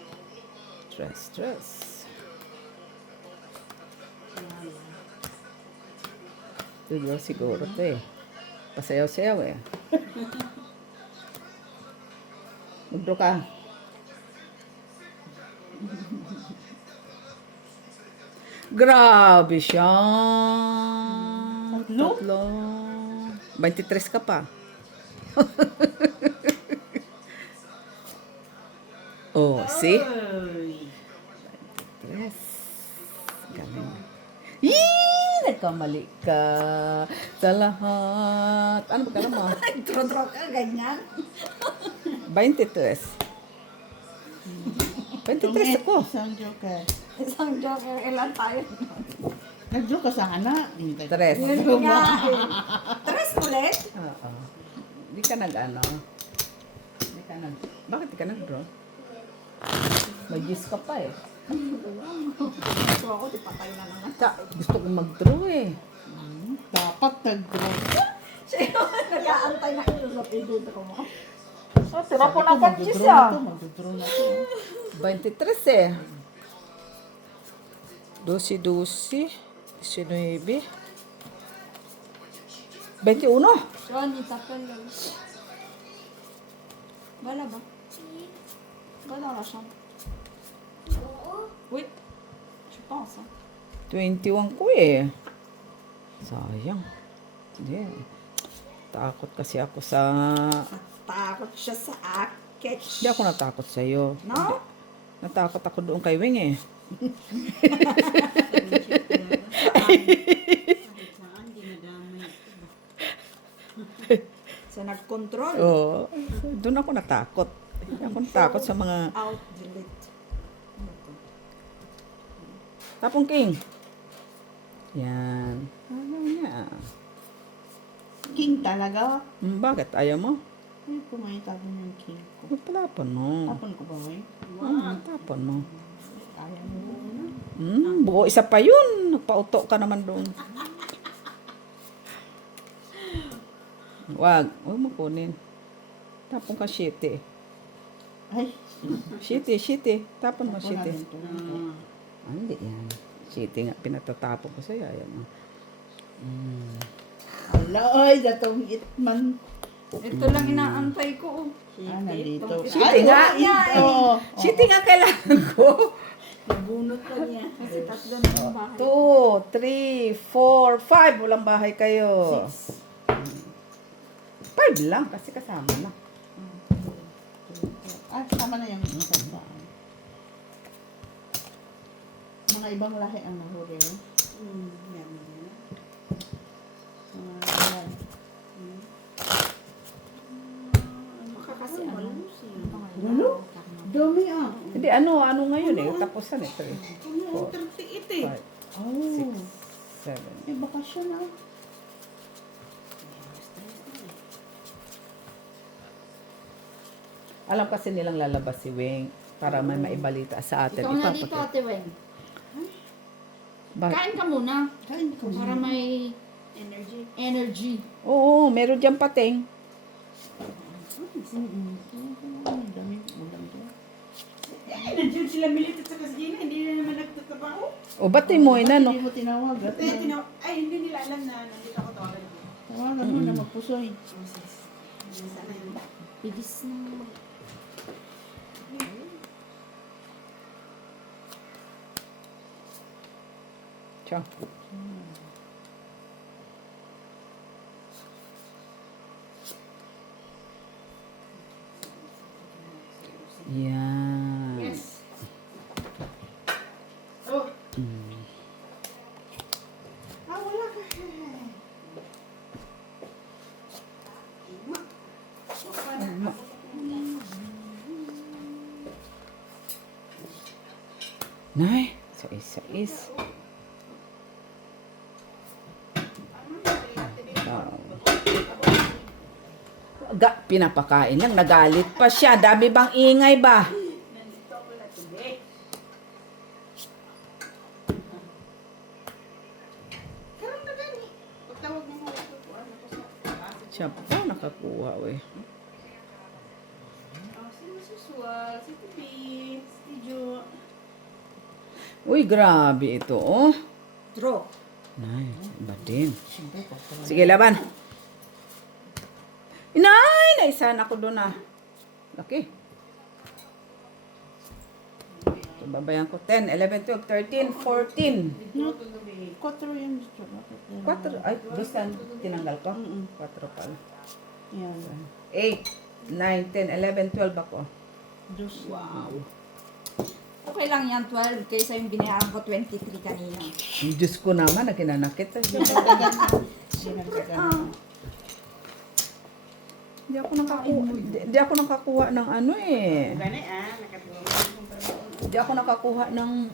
Stress. Tuyo siguro to eh. Pasayaw-sayaw eh. Magdo ka. Grabe siya. Tatlo. 23 ka pa. Oh, see? Yes. Galing. Yee! Nagkamali ka sa lahat. Ano ba ka naman? Draw ka, ganyan. 23. 23 ako. Isang joker. Isang joker, ilan tayo? Nag-draw ka sana. Tres. Yun nga eh. Tres ulit? Oo. Hindi ka nag-ano. Hindi ka nag... Bakit di ka nag-draw? May gis ka pa eh. So ako, di patay na naman. Gusto kong mag-draw eh. Dapat nag-draw. Siya yung nag-aantay na ito sa pidod ko mo. Oh, tira po ng Mag-draw patsis na to. Mag-draw na to. 23 eh. 12, 19, 21. Ronnie, tapal lang. Bala ba? Bala na siya. Wait. Je pense. 21 ko eh. Sayang. Hindi. Takot kasi ako sa... Takot siya sa akin. Hindi ako natakot sa'yo. No? Natakot ako doon kay Wing eh. Sa nag-control. Oo. Doon ako natakot. Hindi ako natakot sa mga... Out, delete. Tapong King. Yan. Ayaw niya. King talaga. Bakit? Ayaw mo? Ay, kumain tapon yung king ko. Magpalapon mo. Tapon ko ba, eh? Tapon mo. Kaya mo na. Buo isa pa yun. Nagpauto ka naman doon. Wag mo kunin. Tapon ka shitty. Ay, Shitty. Tapon mo tapon shitty. natin to. Hindi yan. Shitty nga. Pinatatapon ko sa'yo. Ayaw mo. Ala, ay, datong itman. Ito lang inaantay ko. Ah, nandito. Shitty nga. Oo. Shitty nga kailangan ko. Nabunot pa niya. Kasi tatlo na yung bahay. 2, 3, 4, 5. Walang bahay kayo. 5 lang. Kasi kasama na. Ah, sama na yung isa. Mga ibang lahi ang nahuli. Yan. Yan. Baka kasi ano. Lalo? Dami ah. Hindi, ano ngayon eh. Tapusan eh. 3, Ano, 38 eh. 5, Oh. 6, 7. May bakasyon ah. Alam kasi nilang lalabas si Wing para may maibalita sa atin. Ikaw na dito, Ipapakita. Ate Wen. Bakit? Kain ka muna. Kain ko. Para may energy. Oo, meron dyan pating. Dami ulam to. Nandiyan sila militit sa Kasgina, hindi na naman nagtatrabaho. O, ba't mo ina, no? Hindi mo tinawag. At Ay, hindi nila alam na nandito ako tawagan ko. tawagan mo na magpusoy. Sana yun. Bilis na. Tiyan. Yan. Yes. Oh, Nay, sais. Pinapakain lang, nagalit pa siya. Dami bang ingay ba? Nandito ako na today. Karoon na gani. Pagtawag mo mo ako po, ano ko sa Siya pa nakakuha, we. si Masuswal, si Tipi, si Jo. Uy, grabe ito, oh. Draw. Nay, iba din. Sige, laban. Inay, naisahan ako doon ah. Laki. So, babayan ko 10, 11, 12, 13, 14. No, 4 yan. Bakit yan? 4. Ay, bisan tinanggal ko. 4 pala. Yan. 8, 9, 10, 11, 12 ako. Diyos. Wow. Okay lang yan, 12. Kaysa yung binayaran ko 23 kanina. Ang Diyos ko naman, nakinanakit. Hindi ako nakakuha. Hindi ako nakakuha ng ano eh. Gani nakatuwa mo kung trabaho. Hindi ako nakakuha ng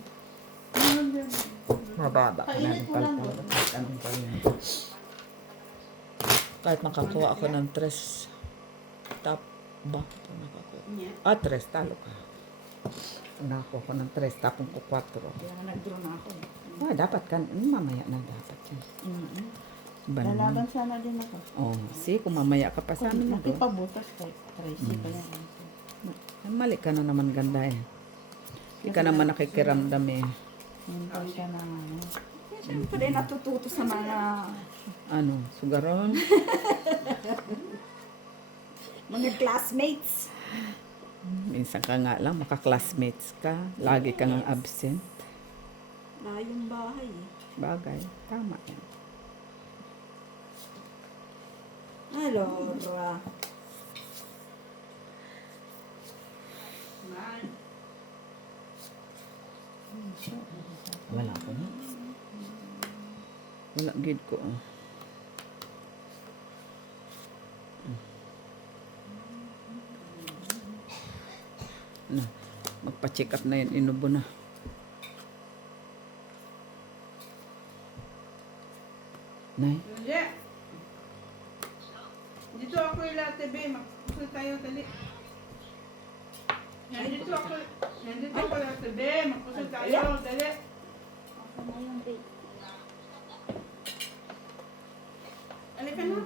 mababa. Kainit mo lang. Kahit makakuha ako ng 3 top ba? Ito nakakuha. Yeah. 3 talo ka. Nakakuha ko ng 3 tapong ko 4. Kaya nga nag-draw na ako. Dapat kan. Mamaya na dapat yan. Banana. Lalaban sana din ako. Oh, see, kung mamaya ka pa sa amin na to. Makipabutas kay Tracy pa yan. Mali ka na naman ganda eh. Hindi ka naman nakikiramdam eh. Hintay ka na ano. Siyempre, natututo sa mga Sugaron. mga classmates. Minsan ka nga lang, maka-classmates ka. Lagi ka ngang absent. Layong bahay eh. Bagay, tama yan. Alora. Wala ko na. Wala gid ko. Magpa-check up na yun, inubo na. Nay, Yeah. Dito ako ilate be, magpuso tayo dali. Nandito ako ilate be, magpuso tayo dali. Ako na yung date. Alika na.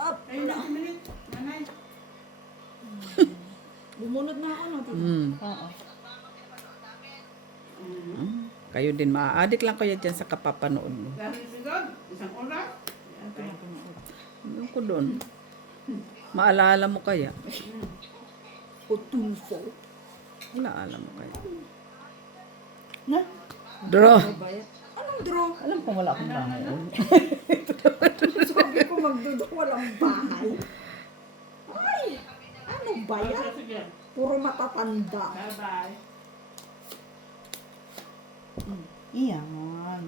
Up! Ayun na, minute. Nanay. Bumunod na ako, no? Oo. kayo din, maa-addict lang kayo dyan sa kapapanood mo. Dahil sigod, isang oras. Ano ko doon? Maalala mo kaya? Putulfo. Wala, alam mo kaya. Na? Draw! Anong draw? Alam ko wala akong bahay. Sabi ko magdudok walang bahay. Ay! Ano ba yan? Sige. Puro matatanda. Bye-bye. Iyan.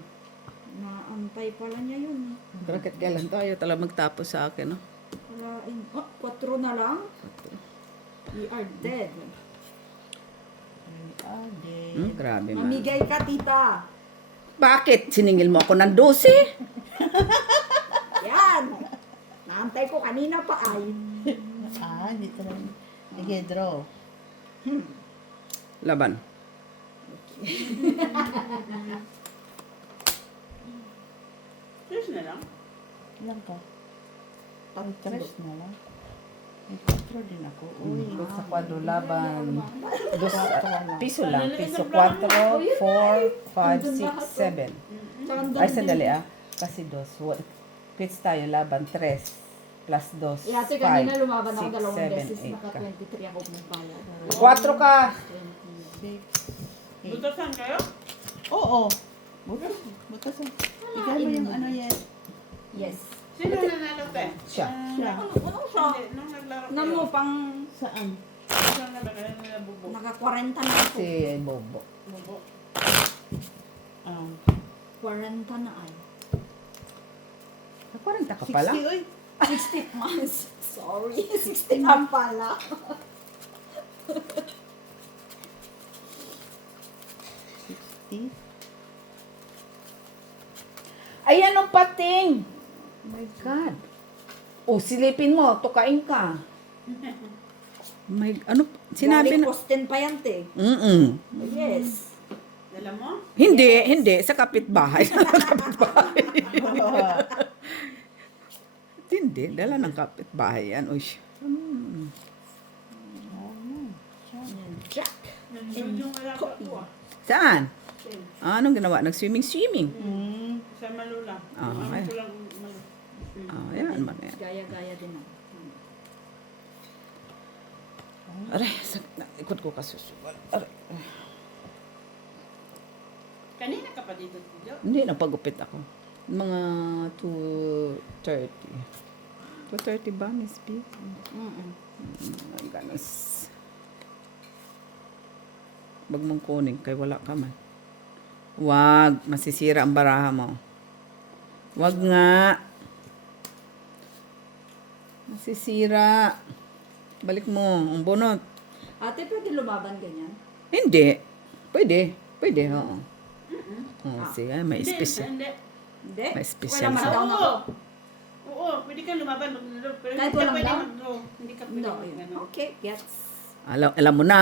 Naantay pala niya yun. Bakit kailan tayo talaga magtapos sa akin, no? Wala, 4 na lang? We are dead. Grabe man. Namigay ka, tita. Bakit? Siningil mo ako ng 12? Yan. Naantay ko kanina pa ay. Dito lang. Sige, draw. Laban. Cheers na lang. Ilan ka? Tatlo. 3 na lang. May 4 din ako. Uy. Sa kwadro laban. Piso lang. Piso 4, 4, 5, 6, 7. Ay, sandali ah. Kasi 2. Quits tayo laban. 3 plus 2. Kasi 5, kanina lumaban ako 6, 2 beses. 7, 8 Naka ka. 23 ako magbayad. 4 ka. 6. Butasan kayo? Oo. Butas. Butas. Ikaw mo yung ano yan. Yes. Sino nanalo te? Siya. Siya. Ano siya? Hindi, nung naglaro Nang mo pang Saan? Saan na ba kayo nila bubo? naka 40 na ako. Si Bobo. Bubo. 40 na ay. 40 ka pala? 60, uy. 60 months. Sorry. 60 na pala. 60 teeth. Ayan ang pating. Oh my God. O, silipin mo. Tukain ka. May, ano, sinabi Galing na. Austin pa yan, te. Mm-mm. Yes. Alam mo? Hindi. Sa kapitbahay. Hindi, dala ng kapitbahay yan. Uy. Jack. Nandun yung alaga ko ah. Saan? Anong ginawa? Nag-swimming? Sa Malula. Ah, okay. Ko lang Yan, man yan. Gaya-gaya din ako. Aray, sakit na. Ikot ko kasusugal. Aray. Kanina ka pa dito, Tijo? Hindi, napagupit ako. Mga 2:30. 2:30 ba, Miss B? Ay, ganas. Wag mong kunin, kay wala ka man. Wag, masisira ang baraha mo. Wag nga. Masisira. Balik mo, ang bunot. Ate, pwede lumaban ganyan? Hindi. Pwede, oo. Sige, may Hindi, special. hindi. Hindi? May special Wala sa- down ako. Oo, pwede kang lumaban. Pero Kahit hindi ka walang pwede down? mag-draw. Hindi ka pwede No, mag-ano. okay, gets. Alam mo na.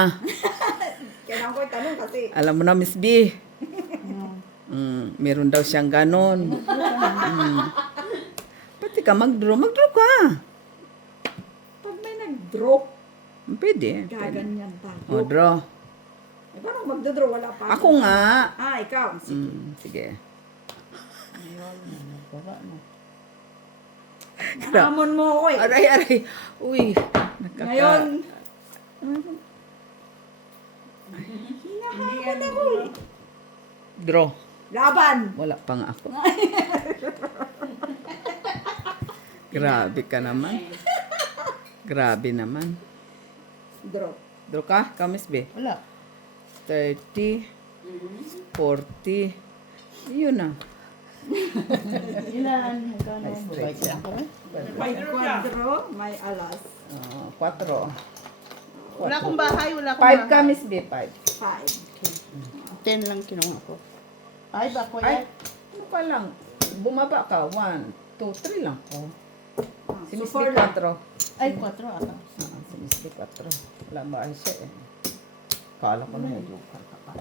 Kailangan ko itanong kasi. Alam mo na, Miss B. Meron daw siyang ganon. Pati ka mag-draw. Mag-draw ka. Pag may nag-draw, Pwede. gaganyan tayo. O, draw. Eh, paano magdodraw? Wala pa. Ako nga. Ikaw. Sige. Sige. Nahamon mo ako eh. Aray. Uy. Ngayon, hinahamon ako eh. Draw. Laban. Wala pa nga ako. Grabe ka naman. Grabe naman. Draw. Draw ka? Ka, Miss B? Wala. 30, 40. Yun na. Ilan? Magkano? Ay, straight Bike ako eh. May draw siya. Quadro, may alas. 4. Wala akong bahay, wala akong 5 ka, bahay. Miss B. 5. 5. 10 lang kinuha ko. Ay, ba ko Ay, yan? ano pa lang. Bumaba ka. 1, 2, 3 lang. Oh. Si Miss B, 4 4. lang. Ay, 4 ata. Si Miss B, 4. Wala ba ay siya eh. Kala ko na yung joker ka pa.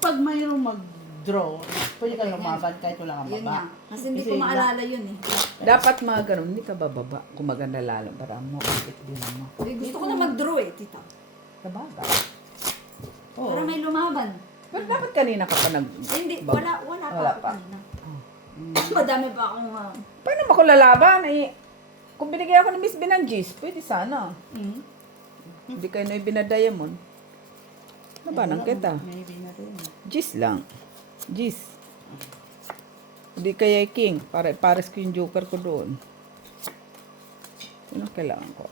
Pag mayroong mag-draw, pwede ka lumaban kahit wala kang Yun baba. nga. Kasi hindi ko maalala yun eh. Dapat mga ganun, hindi ka bababa. Kung maganda lalo, para mo, ikit din mo. Gusto ko na mag-draw eh, tita. Kabaga. Para may lumaban. Pero dapat kanina ka pa nag... Eh, hindi, Bab- wala pa Wala ako pa. kanina. Madami pa akong... Paano mo ako lalaban? Eh, kung binigyan ako ni Miss B ng G's, pwede sana. Hindi kayo na binadiamond. Labanan kita. Maybe na rin. G's lang. G's. Hindi kaya king. Pares ko yung joker ko doon. Sino kailangan ko?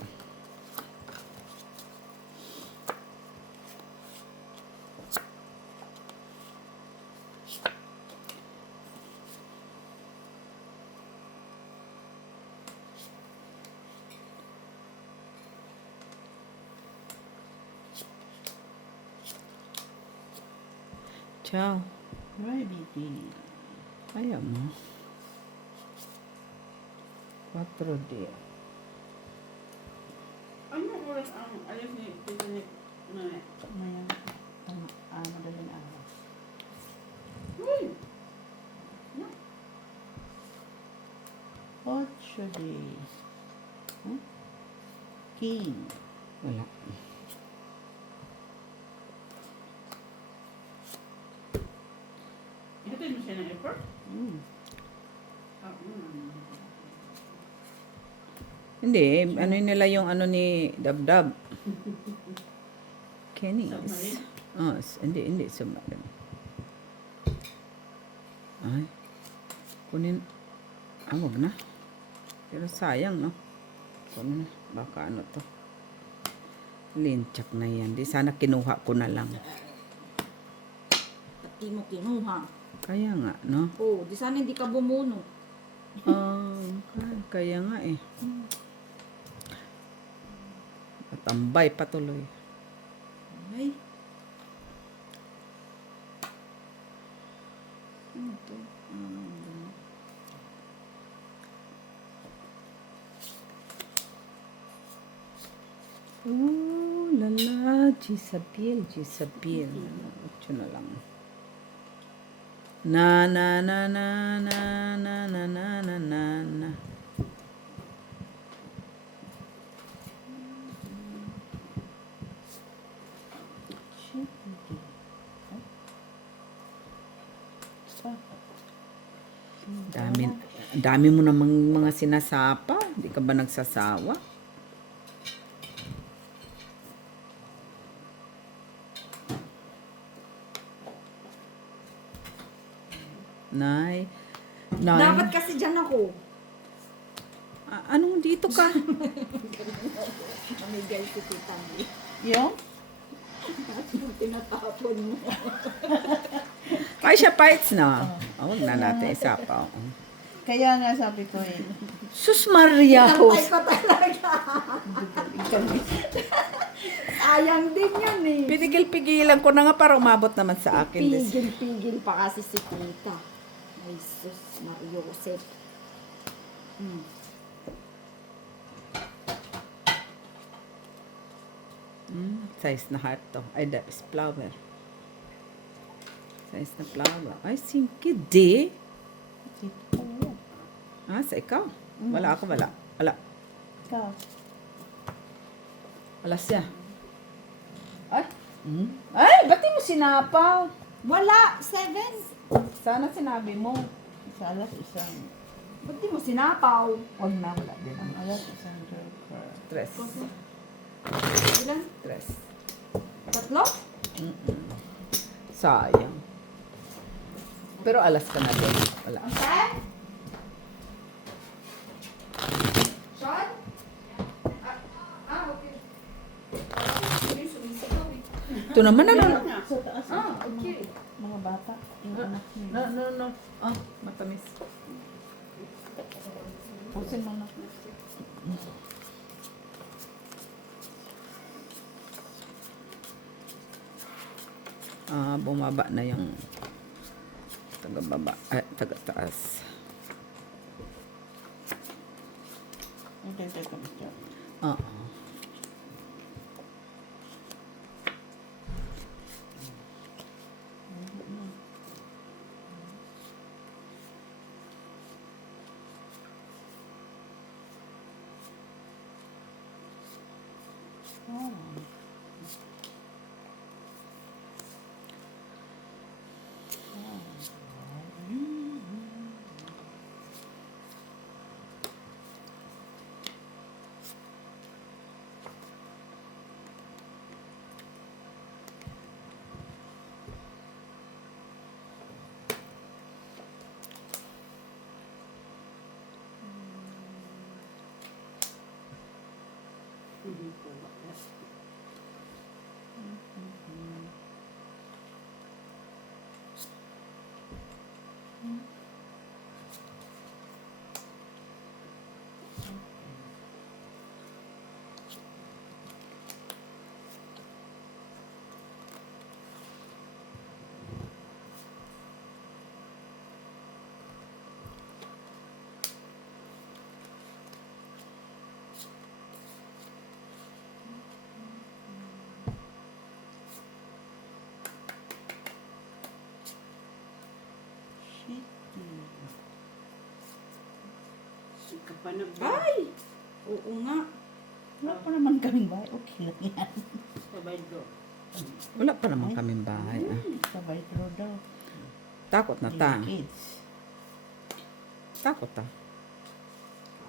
Ciao. Ay, BT. Ayaw mo. 4D. Ano oras ang alis ni Tito Nick? Ano eh? Ngayon, madaling araw. Uy! 8 days. Huh? King. Wala. Ihatid mo siya ng airport? Mm. Hindi, ano yun nila yung ano ni Dabdab. Kenny. Submarine? Oh, hindi, submarine. Ay. Kunin. Wag na. Pero sayang, no? Kunin na. Baka ano to. Linchak na yan. Di sana kinuha ko na lang. Pati mo kinuha. Kaya nga, no? Oh, di sana hindi ka bumuno. Kaya nga eh. Patambay patuloy. Ay. Oh, lala, Gisabel. Ito na lang. Na na na na na na na na na na na. Dami mo namang mga sinasapa. Hindi ka ba nagsasawa? Nay. Dapat kasi dyan ako. Anong dito ka? Mamigay si Tita Lee. Yung? Tinatapon mo. Ay, siya parts na. Huwag na natin isapa. Kaya nga sabi ko eh. Sus Maria. Ay ko talaga. Sayang din yan eh. Pinigil-pigilan ko na nga para umabot naman sa akin. Pigil-pigil pa kasi si Tita. Ay, sus, Mario Josep. Size na heart to. Ay, that is flower. Size na flower. Ay, simki di. Sa ikaw? Wala ako, wala. Wala. Ikaw. Wala siya. Ay. Ay, ba't di mo sinapaw? Wala, 7. Sana sinabi mo. Sa alas isang. Ba't di mo sinapaw? Wag na, wala din. Ang alas isang joker. Tres. Ilan? Tres. 3? Sayang. Pero alas ka na din. Wala. Ang 10? Sean? Okay. Sumisigaw eh. Ito naman ano. Sa taas. Okay. Mga bata. Yung anak niya. No. Matamis. Pusin mo na. Bumaba na yung taga-baba. Taga-taas. Okay, teka. Oo. Ay! Oo nga. Wala pa naman kaming bahay. Okay lang yan. Wala pa naman kaming bahay. Sabay pero daw. Takot na ta. Kids. Takot ta.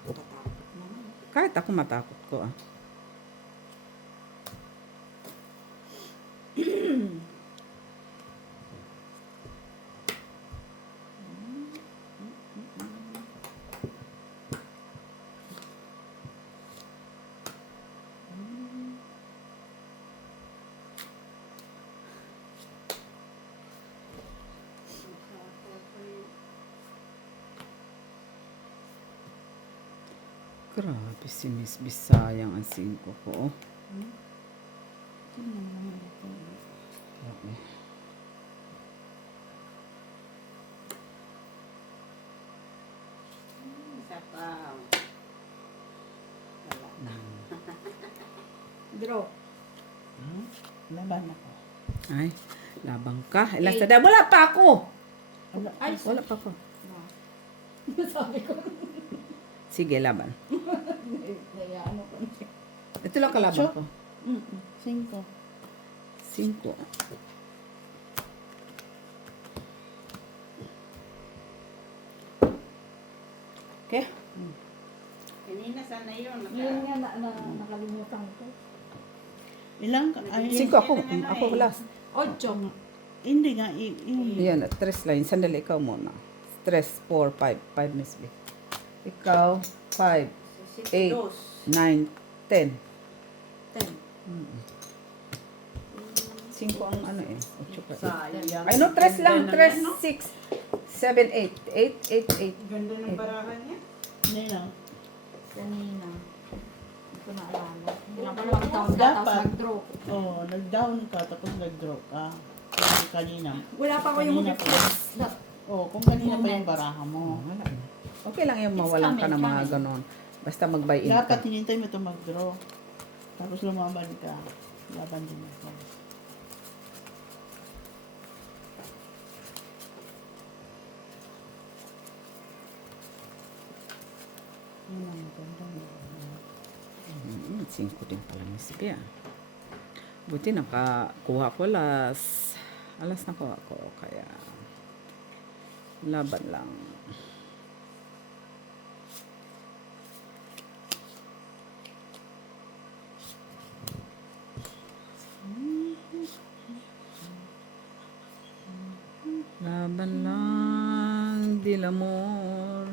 Tatakot naman. Kahit ako matakot ko Grabe si Miss Bisayang ang 5 ko. Grabe. Draw. Laban ako. Ay, labang ka. Ilan sa daan? Wala pa ako. Ay, Wala pa ako. sabi ko. Sige, laban. Kaya ano ko. Ito lang kalaban ko. 5. 5. Okay. Kanina sana yun. Yun nga nakalimutan ko. Ilang ka? Ay, 5 ako. Ako last. 8. hindi nga. Yung, Yan, 3 line. Sandali, ikaw muna. 3, 4, 5. 5, Miss B. Ikaw, 5, 8, 9, 10. 10. 5 ang ano eh. 8 pa. Sayang. Ay no, 3 lang. Ganda 3, ng ano? 6, 7, 8. 8, 8, 8. Ganda ng barahan niya. hindi lang. Kanina. Hindi ko naalala. Hindi na pala mag-down ka, Dapat. tapos nag-draw. Oh, nag-down ka, tapos nag-draw ka. Kasi kanina. Wala pa ko yung Kanina pa. reflex. Oh, kung kanina pa yung baraha mo. Wala. Okay lang yung mawalan ka ng mga ganon. Basta mag-buy in Dapat ka. hinintay mo ito mag-draw. Tapos lumaban ka. Laban din ako. Yun ang maganda mo. 5 din pala, Miss B. Buti nakakuha ko alas. Alas nakuha ko. Kaya laban lang. Laban lang, Dilamor.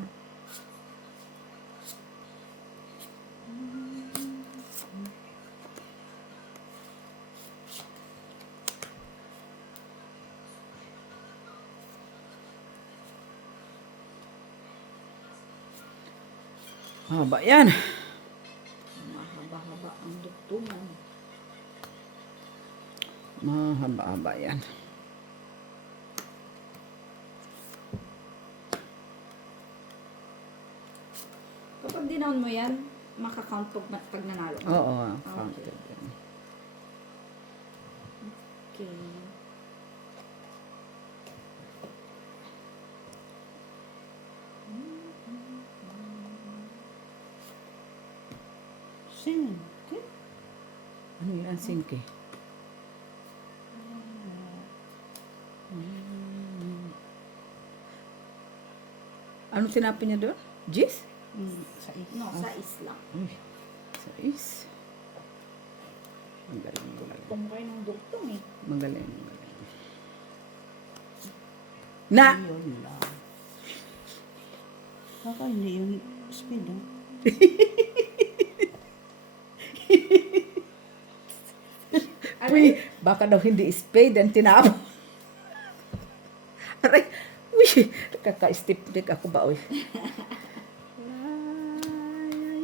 Haba yan. Mahaba-haba ang dugtungan. Mahaba-haba yan. Kapag dinaon mo yan, makakount pag nanalo. Oo, Okay. counted yan. Okay. Sin. Okay. Ano yan, singke? Ano tinapin niya doon? Jis? Sa isa. No, sa isla. Uy, sa is. Magaling, magaling. Tungkay ng dugtong eh. Magaling, magaling. Na! Yun lang. Baka hindi yung speed, oh. Uy, baka daw hindi spade ang tinapon. Aray, uy, kaka-stipnik ako ba, uy.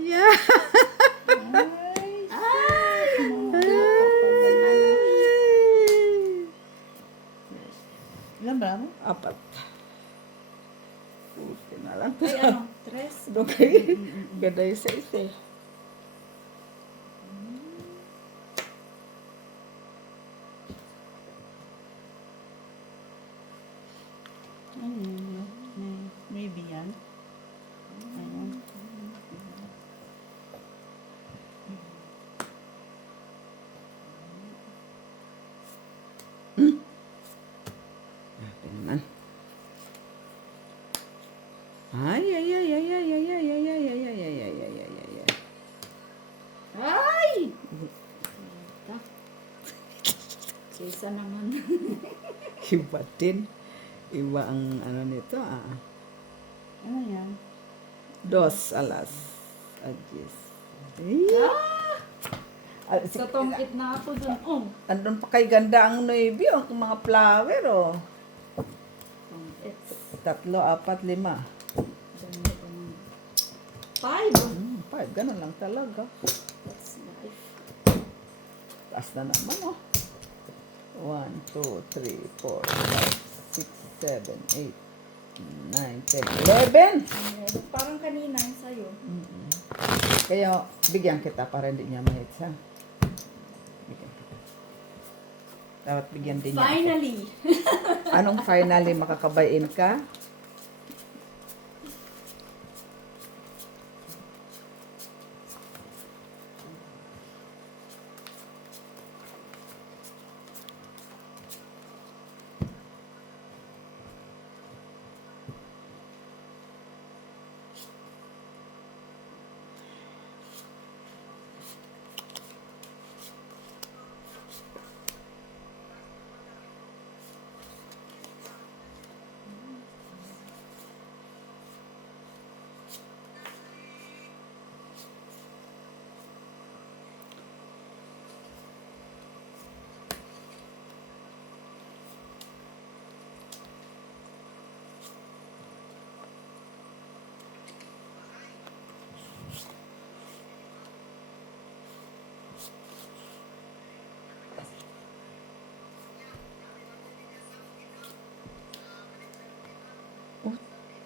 Yeah. Ilan ba mo? 4. Puti na lang. Ay, ano? Tres? Okay. Ganda yung sa isa eh. Ano yun? Maybe yan. Ayun. Ate naman. Ay, ay, ay, ay, ay, ay, ay, ay, ay, ay, ay, ay, ay, ay, ay, ay, ay. Ay! Teka. Isa naman. Iba din. Iba ang ano nito ah. Ano yan? 2 alas. Agis. Ay! Sa tongkit na ako dun. Oh. Andun pa kay ganda ang navy, ang mga flower, oh. It's 3, 4, 5. five. 5, ganun lang talaga. That's life. Taas na naman, oh. 1, 2, 3, 4, 5, 6, 7, 8, 9, 10, 11. Parang kanina yung sa'yo. Kaya, bigyan kita para hindi niya mahits, ha? Bigyan kita. Dapat bigyan din niya ako. Finally! Anong finally makakabayin ka? Oh,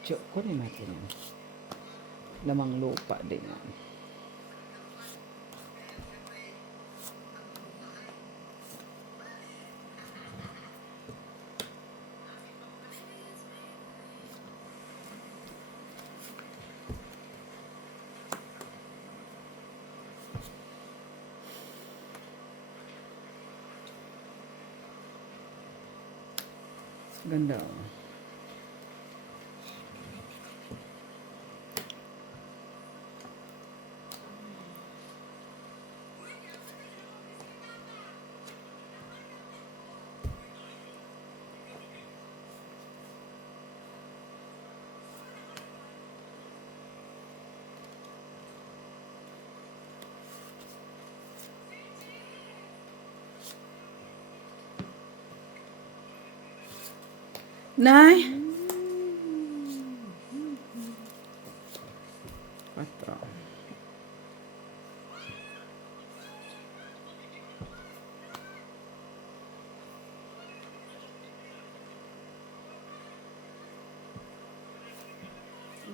Diyok ko rin natin yan. Lamang lupa din yan. Ganda. Oh. Nay! 4.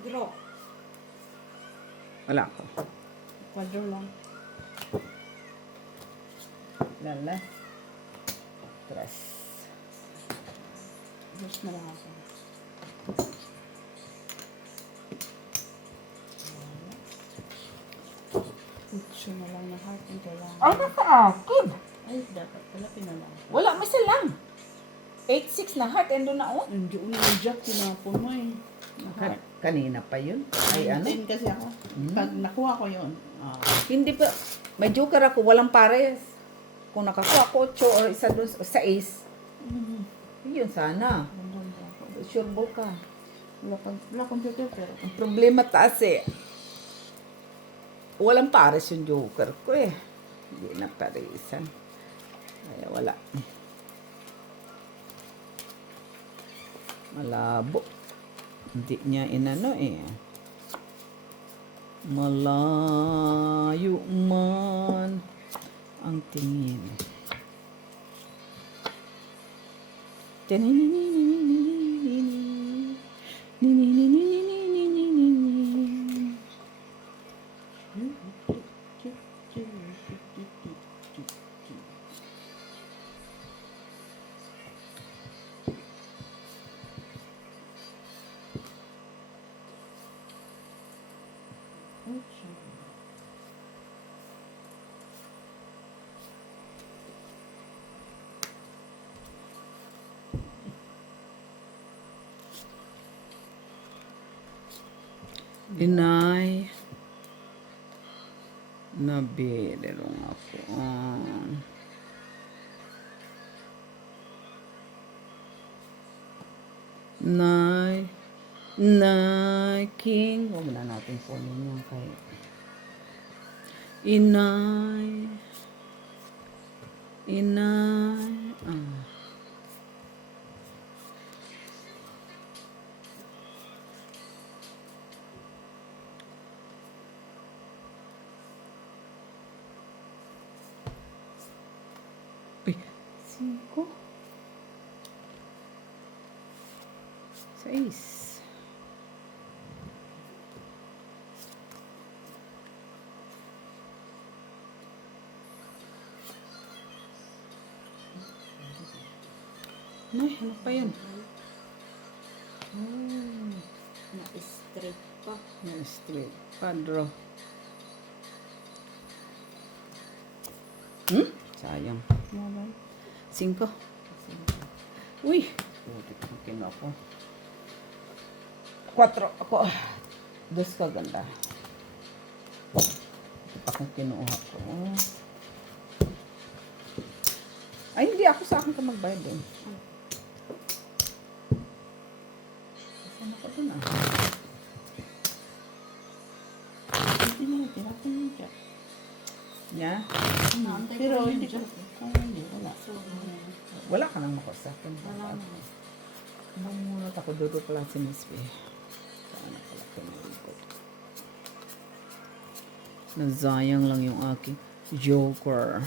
Draw. Wala ko. Kwadro lang. Lala. 3. Just na lang ako. Picture na lang na heart and kailangan. Ay, nasa akin. Ay, dapat pala pinala. Wala, may isa lang. 8-6 na heart, endo na oh. Hindi ko yung jack, tinapon mo eh. Na heart. Kanina pa yun. Ay, ano? Din kasi ako. Pag nakuha ko yun, Hindi pa. May joker ako, walang pares. Kung nakakuha ko 8 or isa doon sa ace, yun sana. Sure ball ka. wala computer pero. Ang problema taas eh. Walang pares yung joker ko eh. Hindi na paresan. Kaya wala. Malabo. Hindi niya inano eh. Malayo man ang tingin. Inay. Nabilerong ako. Nay. Nay. King. Huwag na natin punin yan kay Inay. Inay. Uy, 5. 6. Ay, ano pa yun? Na-straight pa. Yan, straight. Padro. Sayang. Naman. 5. Uy! Puti ko kinuha ko. 4 ako. Dos ka ganda. Ito pa kung kinuha ko. Ay, hindi ako sa akin ka magbayad din. Saan ako dun ah? Hindi na natira ko yun siya. Nya? Naantay Pero ko hindi rin ko. dyan. Kung hindi, wala. So, Wala ka nang mako sa akin. wala na. Namunot ako dodo pala si Miss B. Saan pala pinagod. Nasayang lang yung aking joker.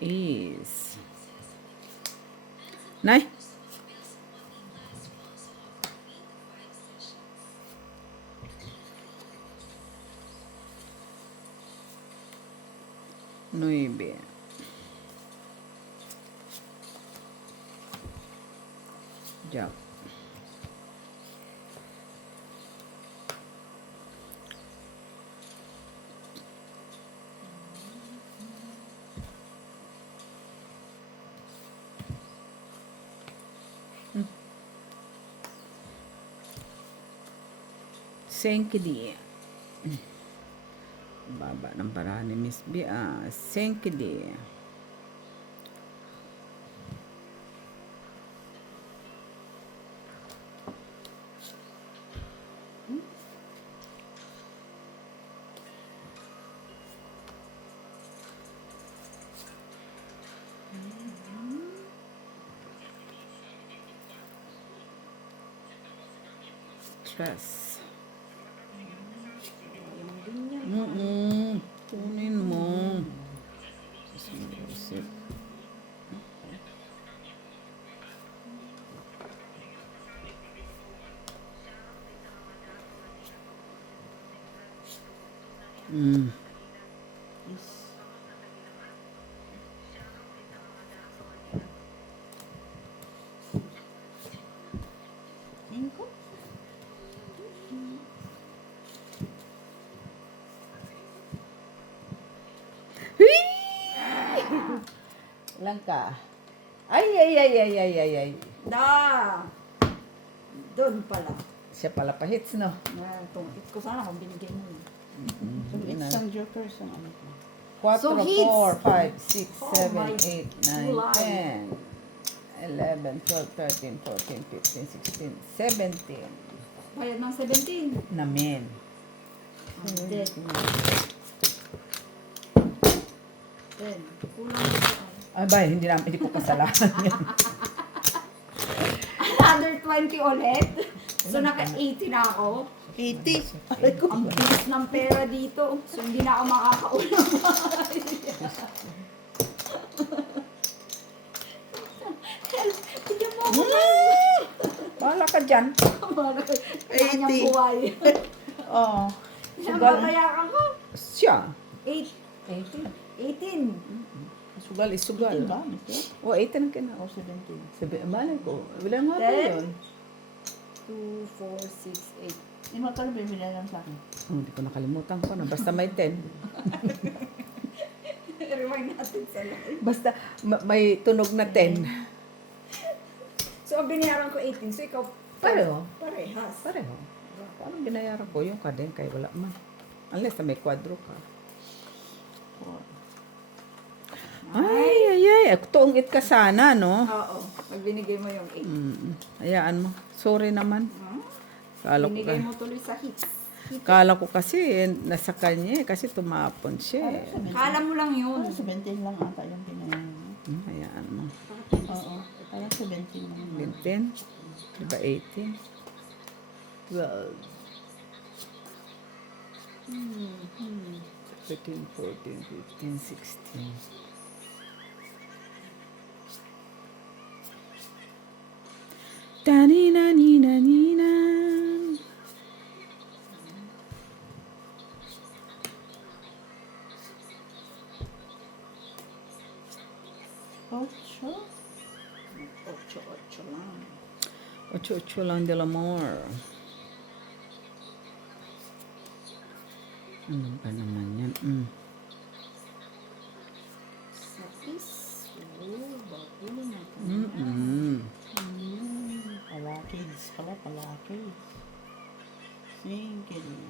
Is Nay. Nueve. Jack. Senkidi. Baba ng parahan ni Miss B. Senkidi. Stress. Kunin mo. Isip. Cinco? Ilan ka? Ay. Da! Doon pala. Siya pala pa hits, no? Tungkit ko sana kung binigay mo. So, it's some jokers ang ano ko. 4, So, hits. 4, 5, 6, Oh 7, my 8, 9, God. 10, 11, 12, 13, 14, 15, 16, 17. Bayad ng 17. Namin. Dead. 10. Kulang dito. Ay, bay, hindi ko kasalanan yan. Another 20 ulit. So, naka-80 na ako. 80. Aray ko. Ang bilis ng pera dito. So, hindi na ako makakaulam. Bigyan mo ako. Bahala ka dyan. Kanyang 80. buhay. Oo. Sugal. Mamayakan ko. Siya. 8. 18. Sugal is sugal. Ba? Mister? O, 18 ka na. O 17. Malay ko. Bilang nga ba 10. yun? 2, 4, 6, 8. Yung mga bibili lang sa akin. Hindi ko nakalimutan ko na. Basta may 10. Rewind natin sa live. Basta may tunog na 10. So, ang binayaran ko 18. So, ikaw, Pareho. parehas. Pareho. Paano binayaran ko yung ka din kay wala man. Unless na may kwadro ka. Ay. Tuungit ka sana, no? Oo. Pag binigay mo yung 8. Hayaan mo. Sorry naman. Kala ko, Binigay mo tuloy sa hits. kala ko kasi nasa kanya eh, kasi tumapon siya eh. Kala mo lang yun. Parang 17 lang ata yung pinayaran mo. Hayaan mo. Oo. Parang 17 lang. 17. Diba 18? 12. 13, 14, 15, 16. Tani-na-ni-na-ni-na. Ocho. Ocho lang. Ocho lang de l'amor. Ano ba naman yan? Sais. Oh, bago na. Palakids pala, palakids. Single.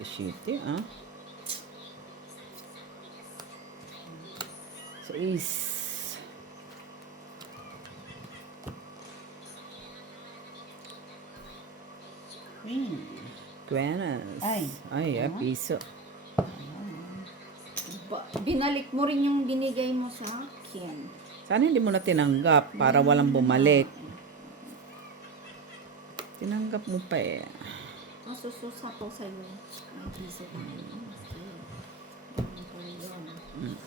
Shitty, ah. 6. Queen. Quenas. Ay. Piso. Binalik mo rin yung binigay mo sa akin. Sana hindi mo na tinanggap para walang bumalik. Tinanggap mo pa eh. Masususa ko sa'yo. Ay, piso ka na yun. Ganun po yun.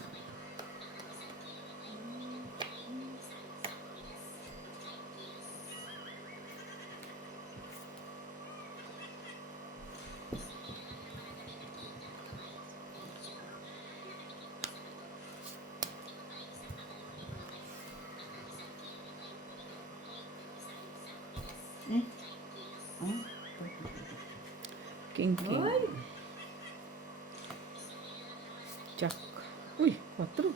King. Jack. Uy, 4.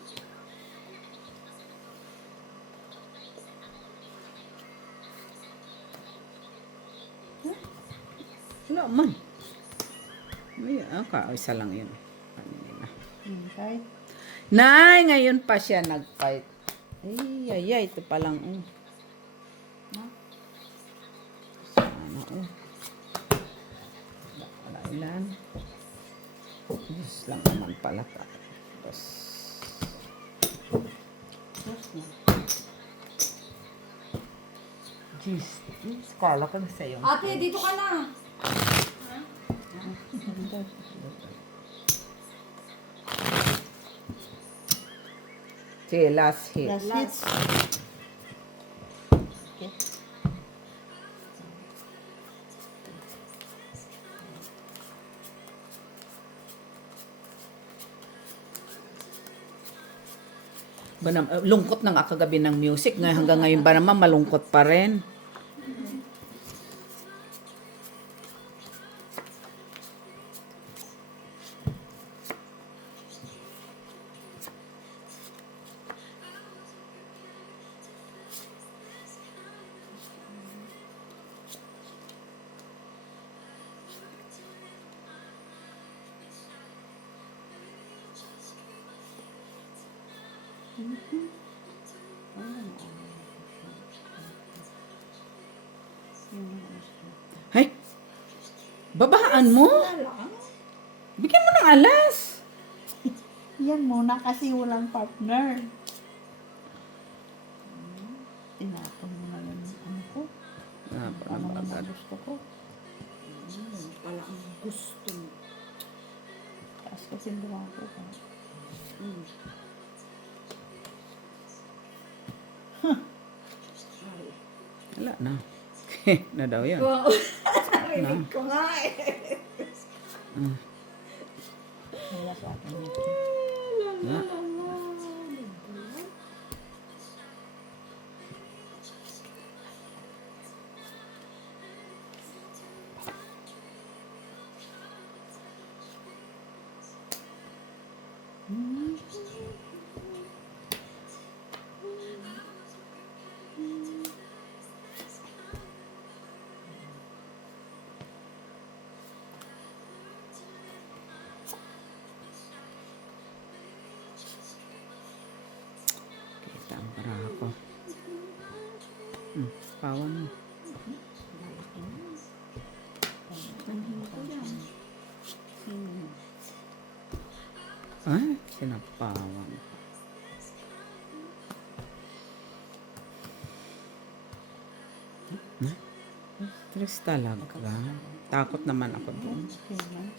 Wala man. May, isa lang yun. Kanina. Kahit Nay, ngayon pa siya nag-fight. Ay, ito pa lang. Sana, wala ilan. Diyos lang naman pala. Tapos, Jeez, kala ko na sa'yo. Ate, dito ka na. Sige, last hit. last hits. Okay. Lungkot na nga kagabi ng music. Hanggang ngayon ba naman malungkot pa rin? Hay, babaan mo? Bigyan mo ng alas. Yan muna kasi walang partner. Tinapon mo na lang yung ano ko. Ano naman ang gusto ko. Pala ang gusto mo. Taas kasi buha ko ka. Wala na. Na daw yan. Wow. Narinig ko nga eh. Wala sa akin. Na. Kita ang para ako. Pawan mo. Ay, sinapawan. Stress talaga. Takot naman ako doon. Okay lang.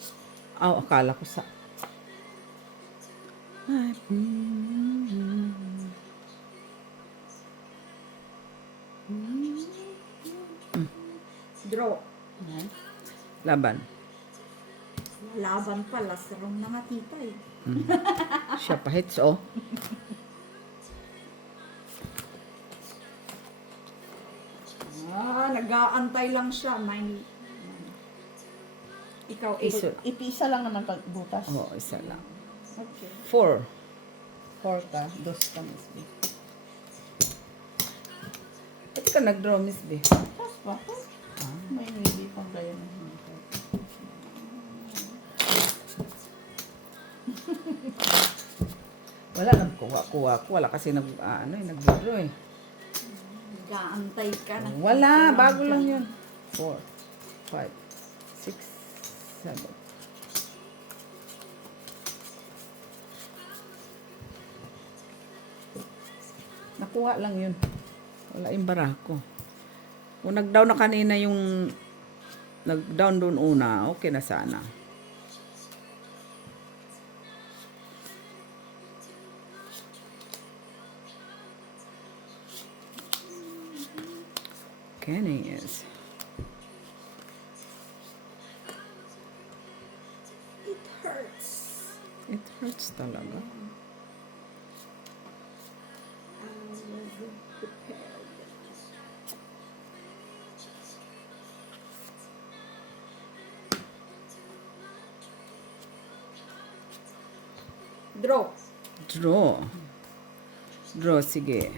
Akala ko sa... Ay, Draw. Ayan. laban. Laban pa. Last round na nga tita eh. Siya pa hits, oh. Nag-aantay lang siya. Ikaw, Iso. Ipisa lang naman pag butas. Oo, isa lang. Okay. 4. 4 ka, 2 ka, Miss B. Ba't ka nag-draw, Miss B? Tapos ba? May maybe pang gaya ng hinihintay. Wala nang kuha. Wala kasi nag-draw eh. Nag-aantay ka na. Wala, bago lang yun. 4, 5, 6, 7. Nakuha lang yun. Wala yung barako. Kung nag-down na kanina yung nag-down doon una, okay na sana. Kenny is. It hurts. It hurts talaga. I wasn't prepared. Draw. Draw, sige.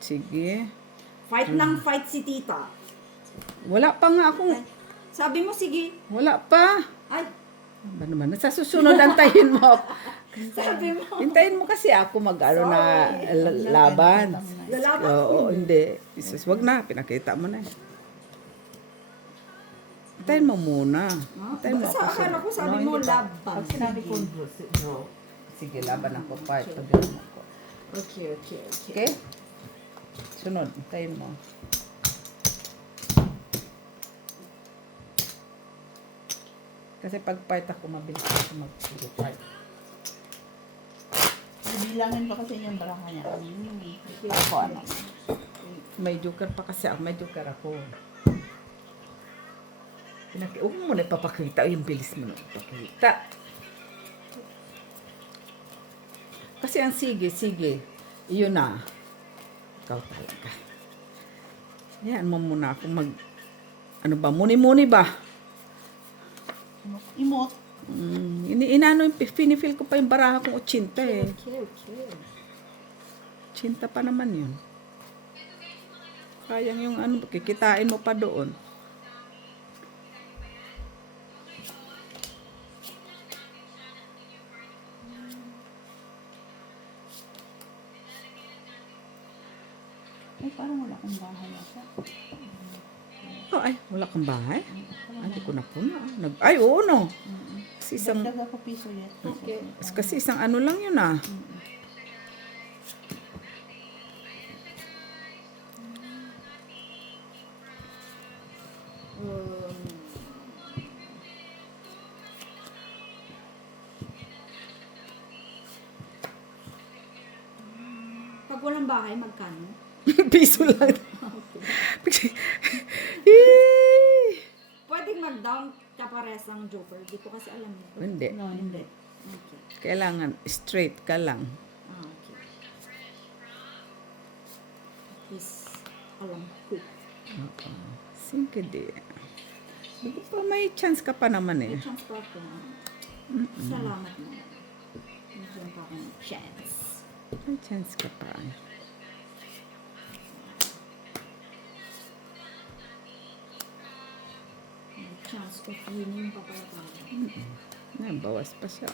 Sige. Fight ng fight si tita. Wala pa nga akong... Sabi mo, sige. Wala pa. Ay, Ba naman, sa susunod antayin mo. sabi mo. Hintayin mo kasi ako mag-ano na laban. Lalaban. Oo, hindi. Isus, wag na. Pinakita mo na. Hintayin mo muna. Hintayin mo Sa ako. akala ko sabi No, mo hindi pa. laban. Pag sinabi ko draw, sige, laban ako. Fight. Pagyan mo ko. Okay. Okay? Sunod, hintayin mo. Kasi pag fight ako, mabilis ako mag-fight. Bilangin pa kasi yung baraka niya. Ako, ano? May joker pa kasi ako. May joker ako. Huwag mo muna ipapakita. Yung bilis mo na ipapakita. Kasi ang sige. Iyon na. Ikaw talaga. Yan mo muna ako mag... Ano ba? Muni-muni ba? Imot. Inano, pinifil ko pa yung baraha kong 80 eh. Okay. 80 pa naman yun. Kayang yung ano, kikitain mo pa doon. Ay, parang wala akong bahay ata. Oh, ay, wala kang bahay? Hindi ko na po na. Ay, oo, no. Kasi isang, Dagdag ako piso yet. Okay. kasi isang ano lang yun ah. Pag walang bahay, magkano? Piso lang. Pwedeng mag-down kapares ng joker. Di ko kasi alam nito. Hindi. No, hindi. Okay. Kailangan straight ka lang. Okay. At least, alam ko. Sige di. Hindi pa, may chance ka pa naman eh. May chance pa ako. Salamat mo. Nagyan pa ako ng chance. May chance ka pa. May chance of winning pa pala tayo. Bawas pa siya.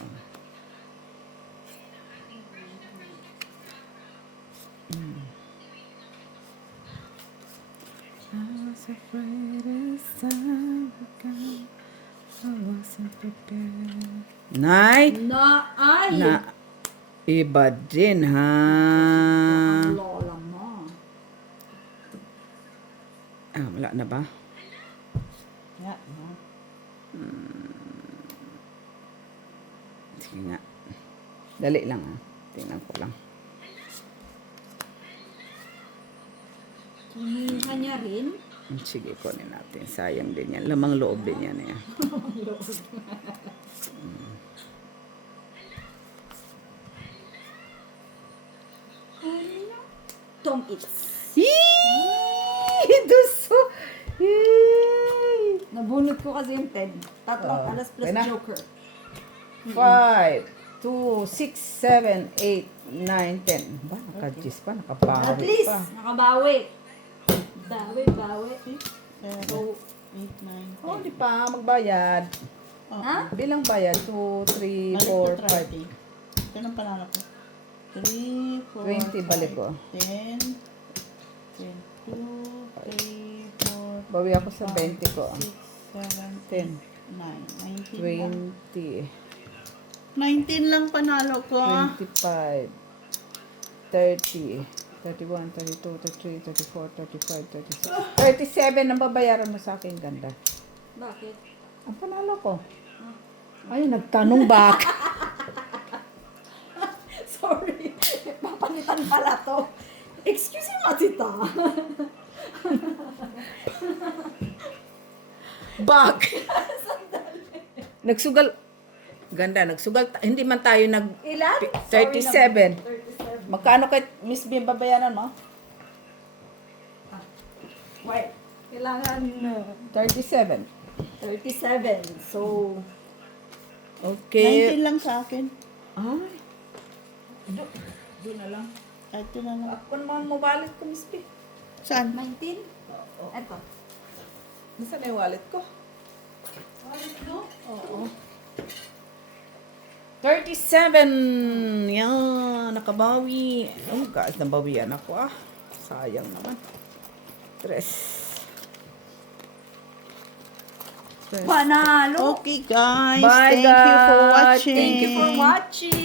I was afraid as I began. I wasn't prepared. Nay. Na ay. Na. Iba din, ha? Ang lola mo. Ah, wala na ba? Yeah, no. Sige nga. Dali lang, ha? Tingnan ko lang. Hinihinga niya rin. Sige, kunin natin. Sayang din yan. Lamang loob din yan, eh. Tom Eats. Yee! Duso! Yee! Nabunot ko kasi yung 10. Tatlong Oh, alas plus okay na? Joker. 5, 2, 6, 7, 8, 9, 10. Ba, naka-gis pa, At nakabawi least, pa. nakabawi. Bawi. So, 8, 9, 10. Oh, di pa, magbayad. Ha? Bilang bayad? 2, 3, Balik 4, ko 5. 30. Ito ang panalo ko. 3, 4, 20 balik ko. 10, 22, 3, 4, Bawi ako sa 20 ko. 6, 7, 10, 9, 19 lang. 20, 19 lang panalo ko. 25, 30, 31, 32, 33, 34, 35, 36. 37 ang babayaran mo sa akin, ganda. Bakit? Ang panalo ko. Ay, nagtanong back. Sorry. Papalitan pala to. Excuse me, Matita. Back. Nagsugal. Ganda, nagsugal. Hindi man tayo nag... Ilan? 37. 37. Magkano kay Miss B babayaran mo? Wait. Kailangan 37. 37. So, Okay. 19 lang sa akin. Ay. Doon na lang. Ito na lang. Ako naman mo wallet ko, Miss B. Saan? 19? Eto. Nasaan na yung wallet ko? Oo. 37! Yan, nakabawi. Oh, guys, nabawian ako ah. Sayang naman. Tres. Panalo. Okay guys, Bye, thank you for guys. watching. Thank you for watching.